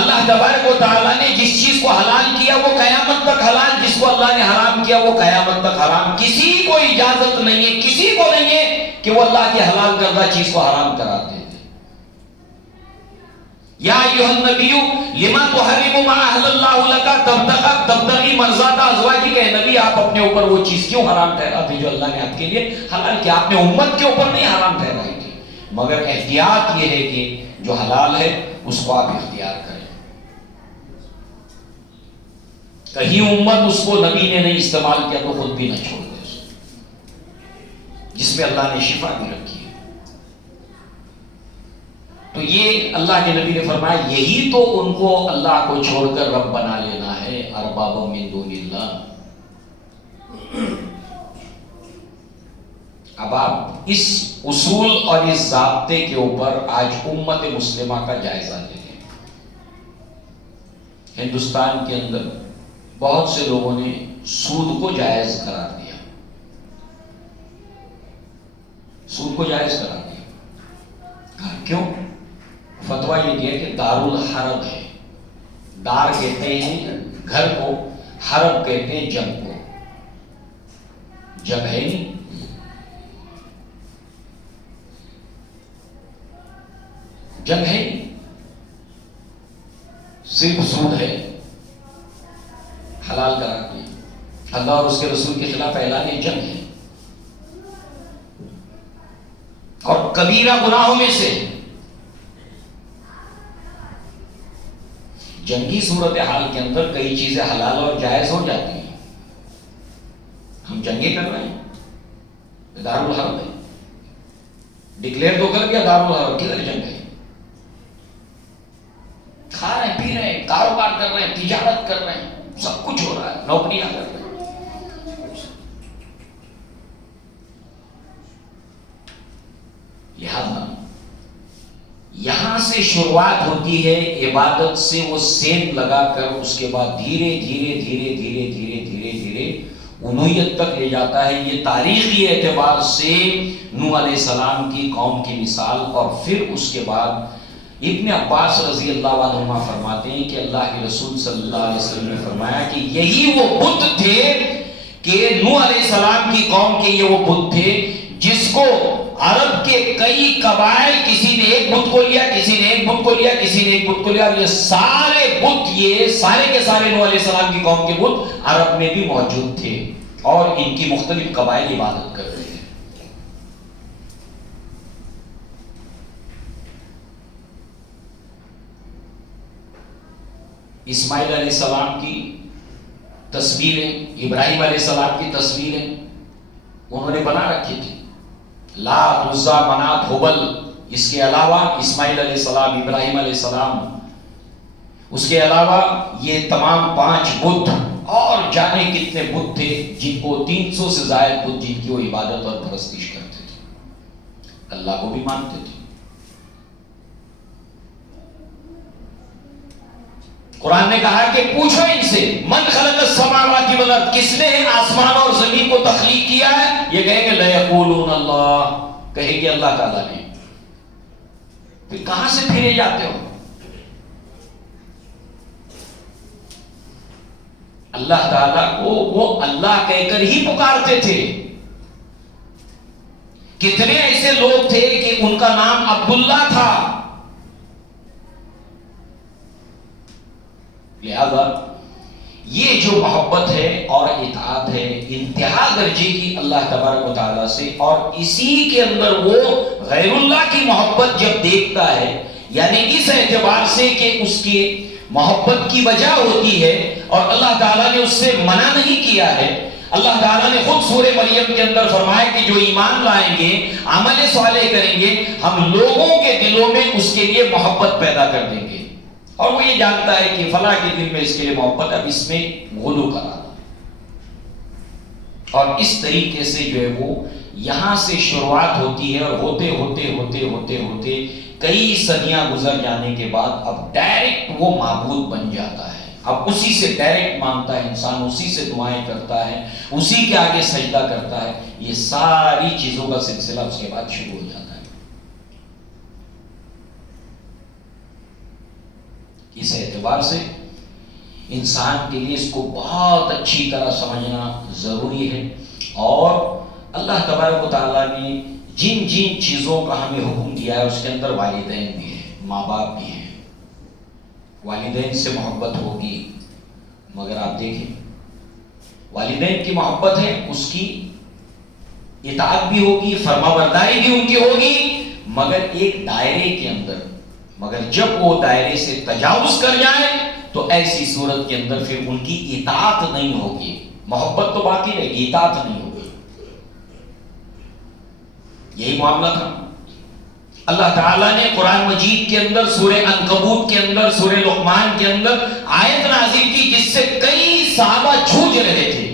اللہ تبارک و تعالیٰ نے جس چیز کو حلال کیا وہ قیامت تک حلال، جس کو اللہ نے حرام کیا وہ قیامت تک حرام. کسی کو اجازت نہیں ہے، کسی کو نہیں ہے کہ وہ اللہ کی حلال کردہ چیز کو حرام کراتے تھے. یا ایھا النبی لما تحرم ما احل اللہ لک تبتغی مرضات ازواجک. کہ نبی آپ اپنے اوپر وہ چیز کیوں حرام ٹھہراتے جو اللہ نے آپ کے لیے حلال کیا؟ آپ نے امت کے اوپر نہیں حرام ٹھہرائی تھی، مگر احتیاط یہ ہے کہ جو حلال ہے اس کو آپ اختیار کریں. کہیں امت اس کو نبی نے نہیں استعمال کیا تو خود بھی نہ چھوڑ دے اس کو، جس میں اللہ نے شفا بھی رکھی ہے. تو یہ اللہ کے نبی نے فرمایا یہی تو ان کو اللہ کو چھوڑ کر رب بنا لینا ہے، ارباب من دون اللہ. اب آپ اس اصول اور اس ضابطے کے اوپر آج امت مسلمہ کا جائزہ لے لیں. ہندوستان کے اندر بہت سے لوگوں نے سود کو جائز قرار دیا. سود کو جائز قرار دیا. کیوں؟ فتویٰ یہ دیا کہ دارالحرب ہے. دار کہتے ہیں گھر کو، حرب کہتے ہیں جنگ کو. جنگ ہے نہیں، جنگ ہے نہیں، صرف سود ہے. حلال قرار دیا. اللہ اور اس کے رسول کے خلاف اعلان جنگ ہے اور کبیرہ گناہوں میں سے. جنگی صورتحال کے اندر کئی چیزیں حلال اور جائز ہو جاتی ہیں. ہم جنگیں کر رہے ہیں، دارالحرب ہے، ڈکلیئر تو کر دیا دارالحرب، کدھر جنگ ہے؟ کھا رہے ہیں، پی رہے ہیں، کاروبار کر رہے ہیں، تجارت کر رہے ہیں، سب کچھ ہو رہا ہے، نوکریاں کر رہے ہیں. لہذا یہاں سے شروعات ہوتی ہے عبادت سے، وہ سین لگا کر اس کے بعد دھیرے دھیرے دھیرے دھیرے دھیرے دھیرے دھیرے الوہیت تک لے جاتا ہے. یہ تاریخی اعتبار سے نوح علیہ السلام کی قوم کی مثال. اور پھر اس کے بعد ابن عباس رضی اللہ عنہما فرماتے ہیں کہ اللہ کے رسول صلی اللہ علیہ وسلم نے فرمایا کہ یہی وہ بت تھے کہ نوح علیہ السلام کی قوم کے یہ وہ بت تھے جس کو عرب کے کئی قبائل، کسی نے ایک بت کو لیا، کسی نے ایک بت کو لیا، کسی نے ایک بت کو لیا، اور یہ سارے بت، یہ سارے کے سارے نوح علیہ السلام کی قوم کے بت عرب میں بھی موجود تھے اور ان کی مختلف قبائل عبادت کرتے تھے. اسماعیل علیہ السلام کی تصویریں، ابراہیم علیہ السلام کی تصویریں انہوں نے بنا رکھی تھی. لات، عزا، منات، ہبل، اس کے علاوہ اسماعیل علیہ السلام، ابراہیم علیہ السلام، اس کے علاوہ یہ تمام 5 بت اور جانے کتنے بت تھے جن کو 300 سے زائد بت جن کی وہ عبادت اور پرستش کرتے تھے، اللہ کو بھی مانتے تھے۔ قرآن نے کہا کہ پوچھو ان سے من خلق السماوات والارض، کس نے آسمان اور زمین کو تخلیق کیا ہے؟ یہ کہیں گے لیقولون اللہ، کہیں گے اللہ تعالیٰ نے۔ پھر کہاں سے پھرے جاتے ہو؟ اللہ تعالیٰ کو وہ اللہ کہہ کر ہی پکارتے تھے۔ کتنے ایسے لوگ تھے کہ ان کا نام عبداللہ تھا۔ لہذا یہ جو محبت ہے اور اطاعت ہے انتہا درجے کی اللہ تبارک و تعالیٰ سے، اور اسی کے اندر وہ غیر اللہ کی محبت جب دیکھتا ہے، یعنی اس اعتبار سے کہ اس کی محبت کی وجہ ہوتی ہے اور اللہ تعالیٰ نے اس سے منع نہیں کیا ہے۔ اللہ تعالیٰ نے خود سورہ مریم کے اندر فرمایا کہ جو ایمان لائیں گے، عمل صالح کریں گے، ہم لوگوں کے دلوں میں اس کے لیے محبت پیدا کر دیں گے، اور وہ یہ جانتا ہے کہ فلاں کے دل میں اس کے لیے محبت، اب اس میں غلو کرا دو۔ اور اس طریقے سے جو ہے وہ یہاں سے شروعات ہوتی ہے، اور ہوتے ہوتے ہوتے ہوتے ہوتے کئی صدیاں گزر جانے کے بعد اب ڈائریکٹ وہ معبود بن جاتا ہے۔ اب اسی سے ڈائریکٹ مانگتا ہے انسان، اسی سے دعائیں کرتا ہے، اسی کے آگے سجدہ کرتا ہے۔ یہ ساری چیزوں کا سلسلہ اس کے بعد شروع ہو جاتا ہے۔ اس اعتبار سے انسان کے لیے اس کو بہت اچھی طرح سمجھنا ضروری ہے، اور اللہ تبارک و تعالیٰ نے جن جن چیزوں کا ہمیں حکم دیا ہے اس کے اندر والدین بھی ہیں، ماں باپ بھی ہیں۔ والدین سے محبت ہوگی، مگر آپ دیکھیں والدین کی محبت ہے، اس کی اطاعت بھی ہوگی، فرما برداری بھی ان کی ہوگی، مگر ایک دائرے کے اندر۔ مگر جب وہ دائرے سے تجاوز کر جائیں تو ایسی صورت کے اندر پھر ان کی اطاعت نہیں ہوگی۔ محبت تو باقی رہے گی، اطاعت نہیں ہوگی۔ یہی معاملہ تھا۔ اللہ تعالیٰ نے قرآن مجید کے اندر سورہ عنکبوت کے اندر سورہ لقمان کے اندر آیت نازل کی جس سے کئی صحابہ جھوج رہے تھے۔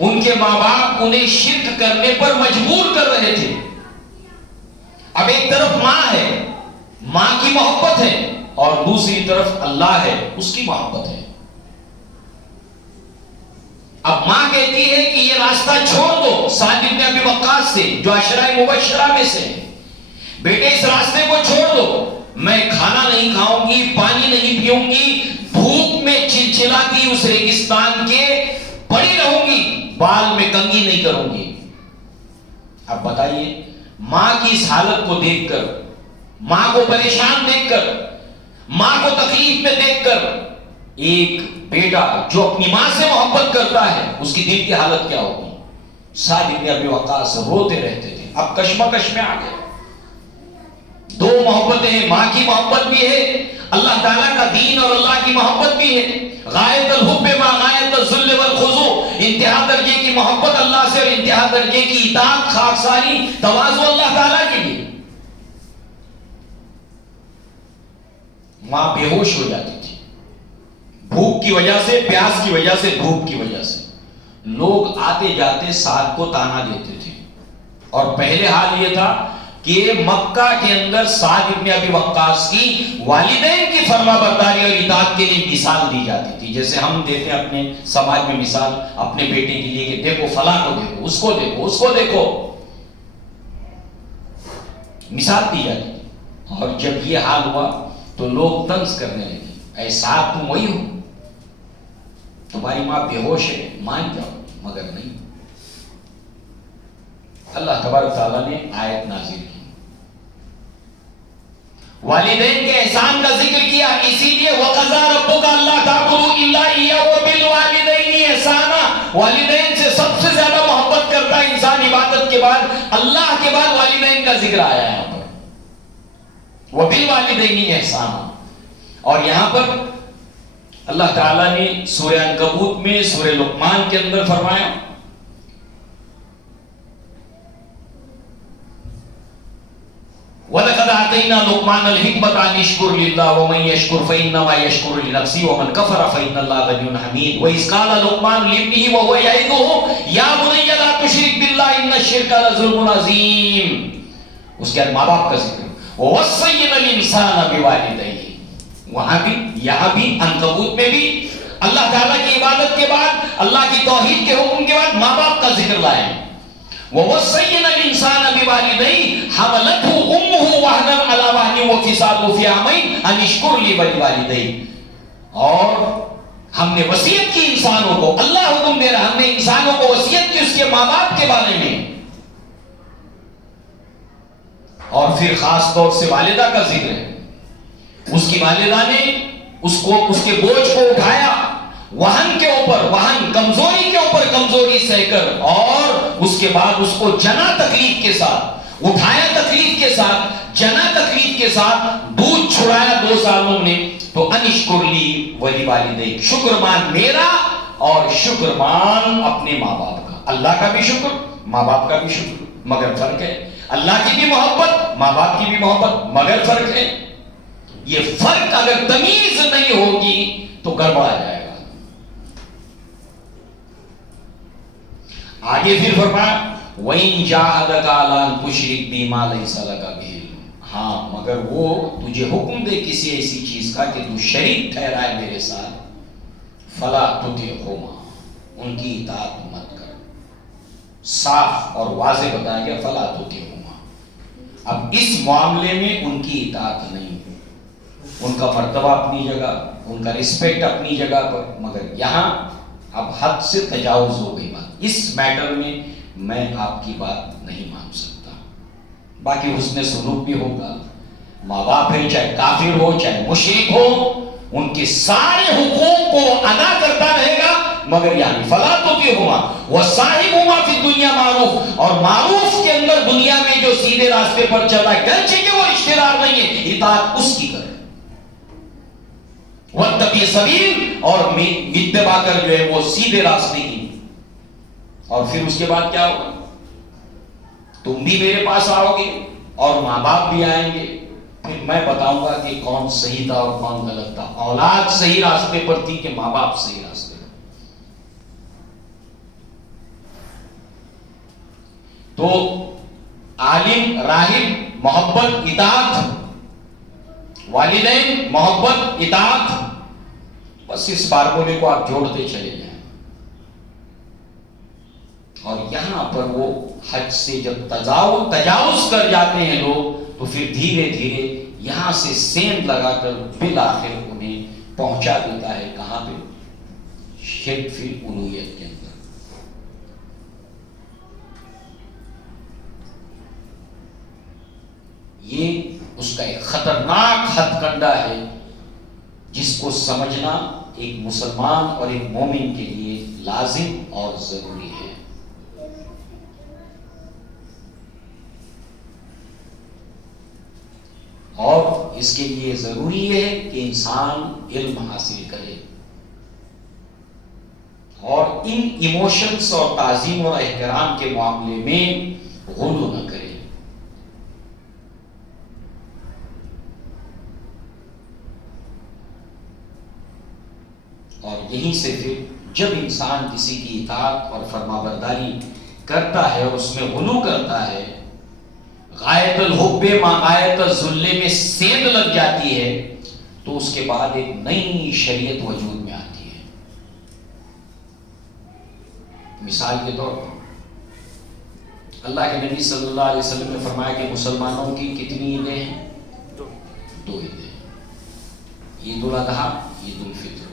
ان کے ماں باپ انہیں شرک کرنے پر مجبور کر رہے تھے۔ اب ایک طرف ماں ہے، ماں کی محبت ہے، اور دوسری طرف اللہ ہے، اس کی محبت ہے۔ اب ماں کہتی ہے کہ یہ راستہ چھوڑ دو، سعد بن ابی وقاص سے جو عشرہ مبشرہ میں سے، بیٹے اس راستے کو چھوڑ دو، میں کھانا نہیں کھاؤں گی، پانی نہیں پیوں گی، دھوپ میں چلچلاتی اس ریگستان کے پڑی رہوں گی، بال میں کنگھی نہیں کروں گی۔ اب بتائیے، ماں کی اس حالت کو دیکھ کر، ماں کو پریشان دیکھ کر، ماں کو تکلیف میں دیکھ کر، ایک بیٹا جو اپنی ماں سے محبت کرتا ہے اس کی دل کی حالت کیا ہوگی؟ سعد بن ابی وقاص روتے رہتے تھے۔ اب کشمکش میں آ گئے، دو محبتیں ہیں، ماں کی محبت بھی ہے، اللہ تعالیٰ کا دین اور اللہ کی محبت بھی ہے۔ غایت الحب ما غایت الذل والخضوع، انتہا درجے کی محبت اللہ سے اور انتہا درجے کی اطاعت، خاکساری، تواضع اللہ تعالیٰ کے لیے۔ ماں بے ہوش ہو جاتی تھی، بھوک کی وجہ سے، پیاس کی وجہ سے، دھوپ کی وجہ سے۔ لوگ آتے جاتے سعد کو تانا دیتے تھے، اور پہلے حال یہ تھا کہ مکہ کے اندر سعد بن ابی وقاص کی والدین کی فرما برداری اور اطاعت کے لیے مثال دی جاتی تھی، جیسے ہم دیتے ہیں اپنے سماج میں مثال اپنے بیٹے کے لیے کہ دیکھو فلاں کو دیکھو، اس کو دیکھو، اس کو دیکھو، مثال دی جاتی تھی۔ اور جب یہ حال ہوا تو لوگ طنز کرنے لگے، اے سعد تم وہی ہو، تمہاری ماں بے ہوش ہے، مان جاؤ، مگر نہیں۔ اللہ تبارک تعالیٰ نے آیت نازل کی، والدین کے احسان کا ذکر کیا، اسی لیے وَقَضَىٰ رَبُّكَ أَلَّا تَعْبُدُوا إِلَّا إِيَّاهُ وَبِالْوَالِدَيْنِ إِحْسَانًا۔ والدین سے سب سے زیادہ محبت کرتا ہے انسان عبادت کے بعد، اللہ کے بعد والدین کا ذکر آیا ہے یہاں پر، وَبِالْوَالِدَيْنِ إِحْسَانًا۔ اور یہاں پر اللہ تعالیٰ نے سورہ عنکبوت میں سورہ لقمان کے اندر فرمایا، وَلَقَدْ آتَيْنَا لُقْمَانَ الْحِكْمَةَ أَنِ اشْكُرْ لِلَّهِ وَمَنْ يَشْكُرْ فَإِنَّمَا يَشْكُرُ لِنَفْسِهِ وَمَنْ كَفَرَ فَإِنَّ اللَّهَ غَنِيٌّ حَمِيدٌ وَإِذْ قَالَ لُقْمَانُ لِابْنِهِ وَهُوَ يَعِظُهُ يَا بُنَيَّ لَا تُشْرِكْ بِاللَّهِ إِنَّ الشِّرْكَ لَظُلْمٌ عَظِيمٌ. اس کے بعد ماں باپ کا ذکر. وَوَصَّيْنَا الْإِنسَانَ بِوَالِدَيْهِ. وہاں بھی یہاں بھی عنکبوت میں بھی اللہ تعالیٰ کی عبادت کے بعد اللہ کی توحید کے حکم کے بعد ماں باپ کا ذکر لائے. وَوَصَّيْنَا الْإِنسَانَ بِوَالِدَيْهِ حَمَلَتْهُ أُمُّهُ وَهْنًا عَلَى وَهْنٍ وَفِصَالُهُ فِي عَامَيْنِ أَنِ اشْكُرْ لِي وَلِوَالِدَيْكَ. اور ہم نے وصیت کی انسانوں کو, اللہ حکم دے رہا, ہم نے انسانوں کو وصیت کی اس کے ماں باپ کے بارے میں, اور پھر خاص طور سے والدہ کا ذکر ہے. اس کی والدہ نے اس کے بوجھ کو اٹھایا, وہن کے اوپر وہن, کمزوری کے اوپر کمزوری سہ کر, اور اس کے بعد اس کو جنا تکلیف کے ساتھ اٹھایا, تکلیف کے ساتھ جنا, تکلیف کے ساتھ دودھ چھڑایا 2 سالوں نے. تو انشکر لی ولی والدیک, شکر مان میرا اور شکر مان اپنے ماں باپ کا. اللہ کا بھی شکر, ماں باپ کا بھی شکر, مگر فرق ہے. اللہ کی بھی محبت, ماں باپ کی بھی محبت, مگر فرق ہے. یہ فرق اگر تمیز نہیں ہوگی تو گڑبڑ آ جائے گا. آگے پھر فرمایا وَإِن جَاهَدَكَ عَلَىٰ أَن تُشْرِكَ بِي مَا لَيْسَ لَكَ بِهِ عِلْمٌ. ہاں مگر وہ تجھے حکم دے کسی ایسی چیز کا کہ تو شریک ٹھہرائے میرے ساتھ, فَلَا تُطِعْهُمَا, ان کی اطاعت مت کر. صاف اور واضح بتایا گیا فَلَا تُطِعْهُمَا. اب اس معاملے میں ان کی اطاعت نہیں, ان کا مرتبہ اپنی جگہ, ان کا رسپیکٹ اپنی جگہ پر, مگر یہاں اب حد سے تجاوز ہو گئی بات. اس میٹر میں آپ کی بات نہیں مان سکتا. باقی حسن سلوک بھی ہوگا, ماں باپ ہے چاہے کافر ہو چاہے مشرک ہو, ان کے سارے حقوق کو ادا کرتا رہے گا, مگر یعنی فلا تطیعہما وصاحبہما فی الدنیا معروف, اور معروف کے اندر دنیا میں جو سیدھے راستے پر چلا ہے, گرچہ کہ وہ رشتہ دار نہیں ہے, اطاعت اس کی کرے. وَاتَّبِعْ سَبِيلَ, اور اتباع کر جو ہے وہ سیدھے راستے کی. اور پھر اس کے بعد کیا ہوگا, تم بھی میرے پاس آؤ گے اور ماں باپ بھی آئیں گے, پھر میں بتاؤں گا کہ کون صحیح تھا اور کون غلط تھا. اولاد صحیح راستے پر تھی کہ ماں باپ صحیح راستے پر. تو عالم راہب محبت اطاعت, والدین محبت اطاعت, بس اس فارمولے کو آپ جوڑتے چلے جائیں. اور یہاں پر وہ حج سے جب تجاوز کر جاتے ہیں لوگ, تو پھر دھیرے دھیرے یہاں سے سیند لگا کر بالآخر انہیں پہنچا دیتا ہے کہاں پہ, شرک فی الوہیت کے اندر. یہ اس کا ایک خطرناک ہتھ کنڈا ہے جس کو سمجھنا ایک مسلمان اور ایک مومن کے لیے لازم اور ضروری ہے. اور اس کے لیے ضروری ہے کہ انسان علم حاصل کرے اور ان ایموشنز اور تعظیم اور احترام کے معاملے میں غلو نہ کرے. اور یہیں سے پھر جب انسان کسی کی اطاعت اور فرما برداری کرتا ہے اور اس میں غلو کرتا ہے, غایت الحب ما غایت الذل میں سیند لگ جاتی ہے, تو اس کے بعد ایک نئی شریعت وجود میں آتی ہے. مثال کے طور پر اللہ کے نبی صلی اللہ علیہ وسلم نے فرمایا کہ مسلمانوں کی کتنی عیدیں ہیں؟ 2 عیدیں, عید الاضحیٰ, عید الفطر.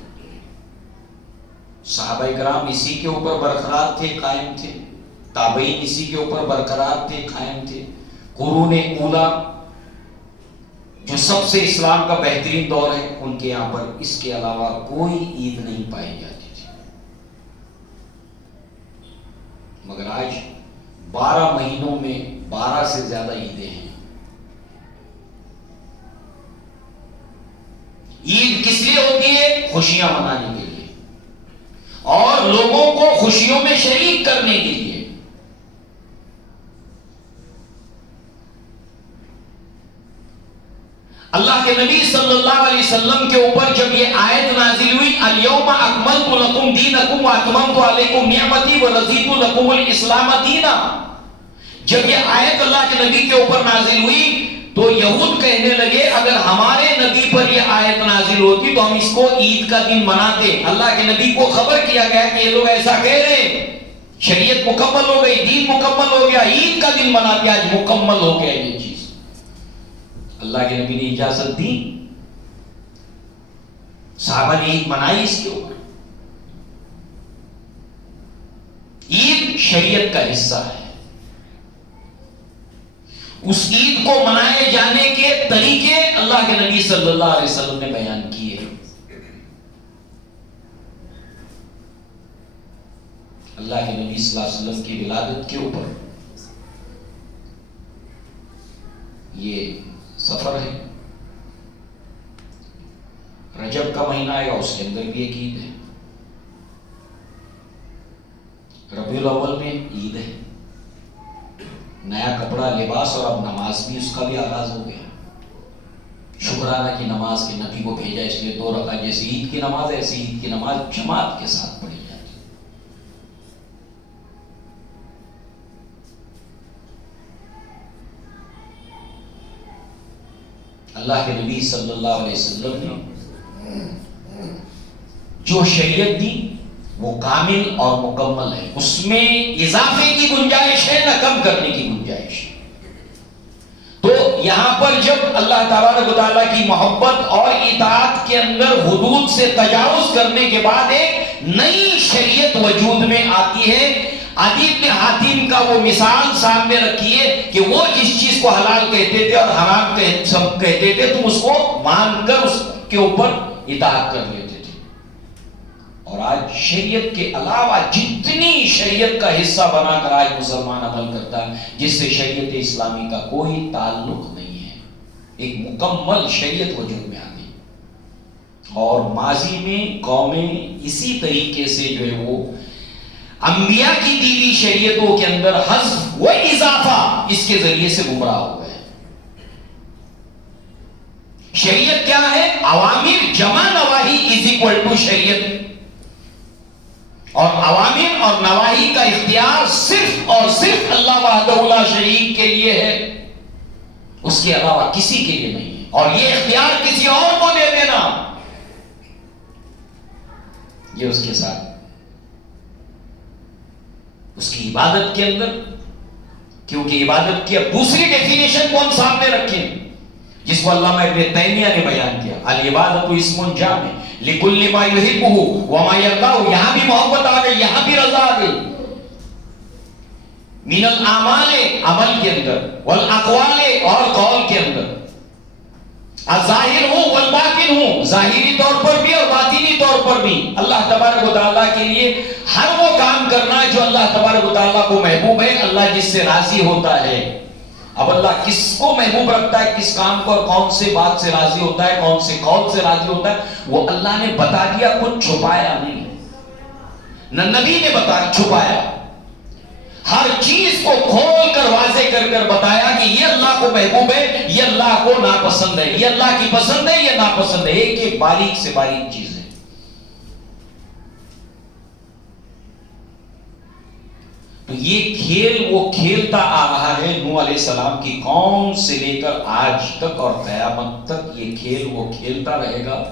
صحابہ کرام اسی کے اوپر برقرار تھے, قائم تھے. تابعین اسی کے اوپر برقرار تھے, قائم تھے. قرون اولا جو سب سے اسلام کا بہترین دور ہے, ان کے یہاں پر اس کے علاوہ کوئی عید نہیں پائی جاتی تھی. مگر آج 12 مہینوں میں 12 سے زیادہ عیدیں ہیں. عید کس لیے ہوتی ہے؟ خوشیاں منانے کے لیے اور لوگوں کو خوشیوں میں شریک کرنے کے لیے. اللہ کے نبی صلی اللہ علیہ وسلم کے اوپر جب یہ آیت نازل ہوئی الیوم اکملت لکم دینکم واتممت علیکم نعمتی ورضیت لکم الاسلام دینا، جب یہ آیت اللہ کے نبی کے اوپر نازل ہوئی تو یہود کہنے لگے اگر ہمارے نبی پر یہ آیت نازل ہوتی تو ہم اس کو عید کا دن مناتے۔ اللہ کے نبی کو خبر کیا گیا کہ یہ لوگ ایسا کہہ رہے ہیں، شریعت مکمل ہو گئی، دین مکمل ہو گیا، عید کا دن مناتے، آج مکمل ہو گیا یہ چیز۔ اللہ کے نبی نے اجازت دی، صحابہ نے عید منائی اس کے اوپر۔ عید شریعت کا حصہ ہے، اس عید کو منائے جانے کے طریقے اللہ کے نبی صلی اللہ علیہ وسلم نے بیان کیے۔ اللہ کے نبی صلی اللہ علیہ وسلم کی ولادت کے اوپر یہ سفر ہے، رجب کا مہینہ آئے گا، اس کے اندر بھی ایک عید ہے، ربیع الاول میں عید ہے، نیا کپڑا لباس، اور اب نماز بھی اس کا بھی آغاز ہو گیا، شکرانہ کی نماز کے نبی کو بھیجا، اس لیے 2 رکعت جیسے عید کی نماز ہے ایسے عید کی نماز جماعت کے ساتھ پڑھی جاتی۔ اللہ کے نبی صلی اللہ علیہ وسلم نے جو شریعت دی وہ کامل اور مکمل ہے، اس میں اضافے کی گنجائش ہے نہ کم کرنے کی گنجائش ہے۔ تو یہاں پر جب اللہ تبارک و تعالیٰ کی محبت اور اطاعت کے اندر حدود سے تجاوز کرنے کے بعد ایک نئی شریعت وجود میں آتی ہے، عدی بن حاتم کا وہ مثال سامنے رکھیے کہ وہ جس چیز کو حلال کہتے تھے اور حرام کہتے تھے تم اس کو مان کر اس کے اوپر اطاعت کر لیتے تھے، اور آج شریعت کے علاوہ جتنی شریعت کا حصہ بنا کر آج مسلمان عمل کرتا ہے جس سے شریعت اسلامی کا کوئی تعلق نہیں ہے، ایک مکمل شریعت وجود میں آ گئی۔ اور ماضی میں قومیں اسی طریقے سے جو ہے وہ انبیاء کی دی ہوئی شریعتوں کے اندر حذف و اضافہ اس کے ذریعے سے گمراہ ہو گئے۔ شریعت کیا ہے؟ اوامر جمع نواہی از اکول ٹو شریعت، اور اوامر اور نواہی کا اختیار صرف اور صرف اللہ وحدہ لا شریک کے لیے ہے، اس کے علاوہ کسی کے لیے نہیں ہے، اور یہ اختیار کسی اور کو دے دینا یہ اس کے ساتھ اس کی عبادت کے اندر، کیونکہ عبادت کی اب دوسری ڈیفینیشن کو ہم سامنے رکھیں جس کو علامہ ابن تیمیہ نے بیان کیا، العبادت اسم جامع لکل ما یحبہ وما یرضاہ، یہاں بھی محبت آ گئی، یہاں بھی رضا آ گئی، من الاعمال عمل کے اندر، والاقوال اور قول کے اندر، الظاہر ہوں والباطن ہوں، ظاہری طور پر بھی اور باطنی طور پر بھی اللہ تبارک و تعالیٰ کے لیے ہر وہ کام کرنا جو اللہ تبارک و تعالیٰ کو محبوب ہے، اللہ جس سے راضی ہوتا ہے۔ اب اللہ کس کو محبوب رکھتا ہے، کس کام کو، اور کون سے بات سے راضی ہوتا ہے، کون سے قول سے راضی ہوتا ہے، وہ اللہ نے بتا دیا، کچھ چھپایا نہیں، نہ نبی نے چھپایا، ہر چیز کو کھول کر واضح کر کر بتایا کہ یہ اللہ کو محبوب ہے، یہ اللہ کو ناپسند ہے، یہ اللہ کی پسند ہے، یہ ناپسند ہے، ایک ایک باریک سے باریک چیز ہے۔ تو یہ کھیل وہ کھیلتا آ رہا ہے نوح علیہ السلام کی قوم سے لے کر آج تک، اور قیامت تک یہ کھیل وہ کھیلتا رہے گا،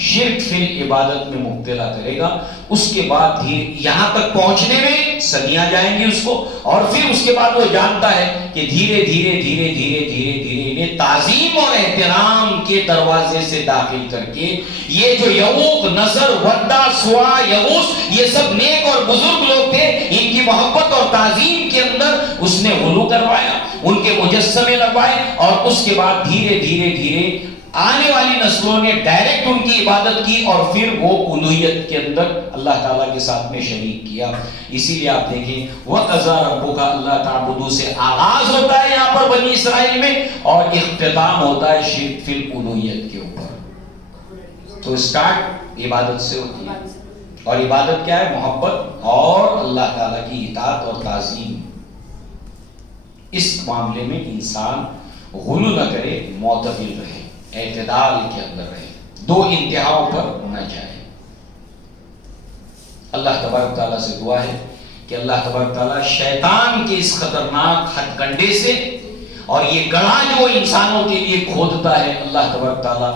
شرک فی العبادت میں مبتلا کرے گا، اس کے بعد یہاں تک پہنچنے میں صدیاں جائیں گی اس کو، اور پھر اس کے بعد وہ جانتا ہے کہ دھیرے دھیرے دھیرے دھیرے دھیرے دھیرے انہیں تعظیم اور احترام کے دروازے سے داخل کر کے یہ جو یعوق، نصر، ودہ، سوا، یغوث، یہ سب نیک اور بزرگ لوگ تھے، ان کی محبت اور تعظیم کے اندر اس نے غلو کروایا، ان کے مجسمے لگوائے، اور اس کے بعد دھیرے دھیرے دھیرے آنے والی نسلوں نے ڈائریکٹ ان کی عبادت کی، اور پھر وہ الوہیت کے اندر اللہ تعالیٰ کے ساتھ میں شریک کیا۔ اسی لیے آپ دیکھیں وَقَضَىٰ رَبُّكَ أَلَّا تَعْبُدُوا سے آغاز ہوتا ہے یہاں پر بنی اسرائیل میں، اور اختتام ہوتا ہے شرک فی الالوہیت کے اوپر۔ تو اسٹارٹ عبادت سے ہوتی ہے، اور عبادت کیا ہے؟ محبت اور اللہ تعالیٰ کی اطاعت اور تعظیم۔ اس معاملے میں انسان غلو نہ کرے، معتدل رہے۔ اعتدال کے اندر رہے، دو انتہاؤں پر نہ جائے۔ اللہ تبارک تعالیٰ سے دعا ہے کہ اللہ تبارک تعالیٰ شیطان کے اس خطرناک ہتھ کنڈے سے اور یہ گڑھا جو انسانوں کے لیے کھودتا ہے، اللہ تبارک تعالیٰ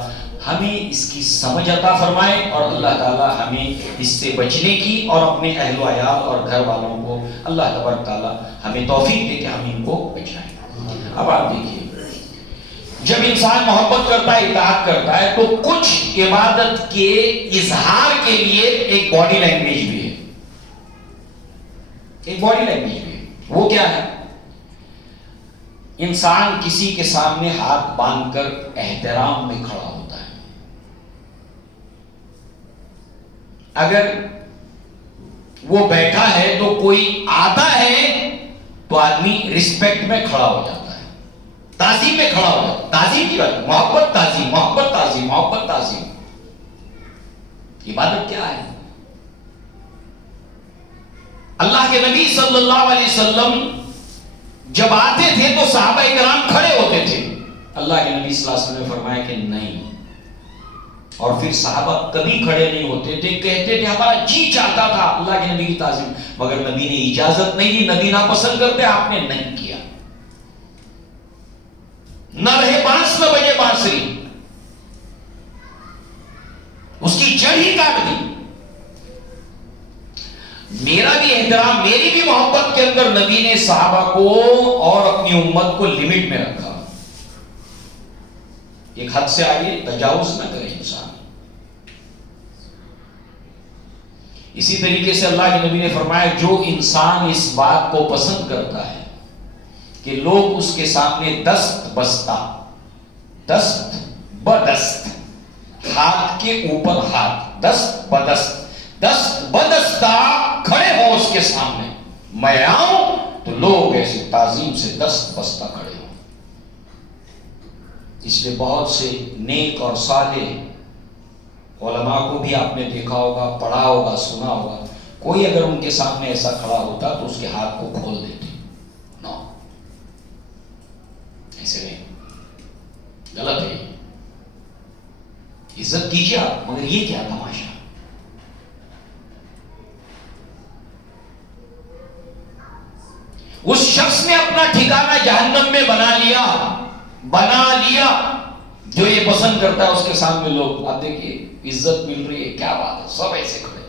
ہمیں اس کی سمجھ عطا فرمائے، اور اللہ تعالیٰ ہمیں اس سے بچنے کی اور اپنے اہل و عیال اور گھر والوں کو اللہ تبارک تعالیٰ ہمیں توفیق دے کہ ہم ان کو بچائیں۔ اب آپ دیکھیے، جب انسان محبت کرتا ہے، اطاعت کرتا ہے، تو کچھ عبادت کے اظہار کے لیے ایک باڈی لینگویج بھی ہے، ایک باڈی لینگویج بھی ہے۔ وہ کیا ہے؟ انسان کسی کے سامنے ہاتھ باندھ کر احترام میں کھڑا ہوتا ہے۔ اگر وہ بیٹھا ہے تو کوئی آتا ہے تو آدمی رسپیکٹ میں کھڑا ہو جاتا ہے، تعظیم میں کھڑا ہو جاتا ہے۔ تعظیم کی بات، محبت تعظیم، محبت تعظیم، محبت تعظیم۔ عبادت کیا ہے؟ اللہ کے نبی صلی اللہ علیہ وسلم جب آتے تھے تو صحابہ کرام کھڑے ہوتے تھے، اللہ کے نبی صلی اللہ علیہ وسلم نے فرمایا کہ نہیں، اور پھر صحابہ کبھی کھڑے نہیں ہوتے تھے، کہتے تھے ہمارا جی چاہتا تھا اللہ کے نبی کی تعظیم، مگر نبی نے اجازت نہیں دی، نبی ناپسند کرتے، آپ نے نہیں کیا۔ نہ رہے بانس نہ بجے بانسری، اس کی جڑ ہی کاٹ دی۔ میرا بھی احترام، میری بھی محبت کے اندر نبی نے صحابہ کو اور اپنی امت کو لمٹ میں رکھا، ایک حد سے آگے تجاوز نہ کرے انسان۔ اسی طریقے سے اللہ کے نبی نے فرمایا جو انسان اس بات کو پسند کرتا ہے کہ لوگ اس کے سامنے دست بستہ، دست بدست، ہاتھ کے اوپر ہاتھ، دست بدست، دست بدستہ کھڑے ہوں اس کے سامنے، میں آؤں تو لوگ ایسے تعظیم سے دست بستہ کھڑے ہوں۔ اس لیے بہت سے نیک اور صالح علماء کو بھی آپ نے دیکھا ہوگا، پڑھا ہوگا، سنا ہوگا، کوئی اگر ان کے سامنے ایسا کھڑا ہوتا تو اس کے ہاتھ کو کھول دیتے، نو، ایسے نہیں، غلط ہے، عزت کیجیے آپ، مگر یہ کیا تماشا؟ اس شخص نے اپنا ٹھکانہ جہنم میں بنا لیا جو یہ پسند کرتا ہے اس کے سامنے لوگ، آپ دیکھیے عزت مل رہی ہے، کیا بات ہے، سب ایسے کھڑے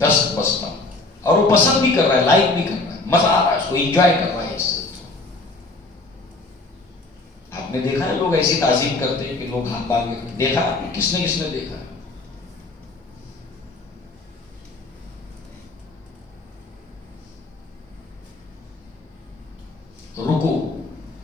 دست بستہ، اور وہ پسند بھی کر رہا ہے، لائک بھی کر رہا ہے، مزہ آ رہا ہے اس کو، انجوائے کر رہا ہے اس سے۔ آپ نے دیکھا ہے لوگ ایسی تعظیم کرتے ہیں کہ لوگ ہاتھ باندھ کے، دیکھا آپ نے، کس نے دیکھا ہے؟ رکوع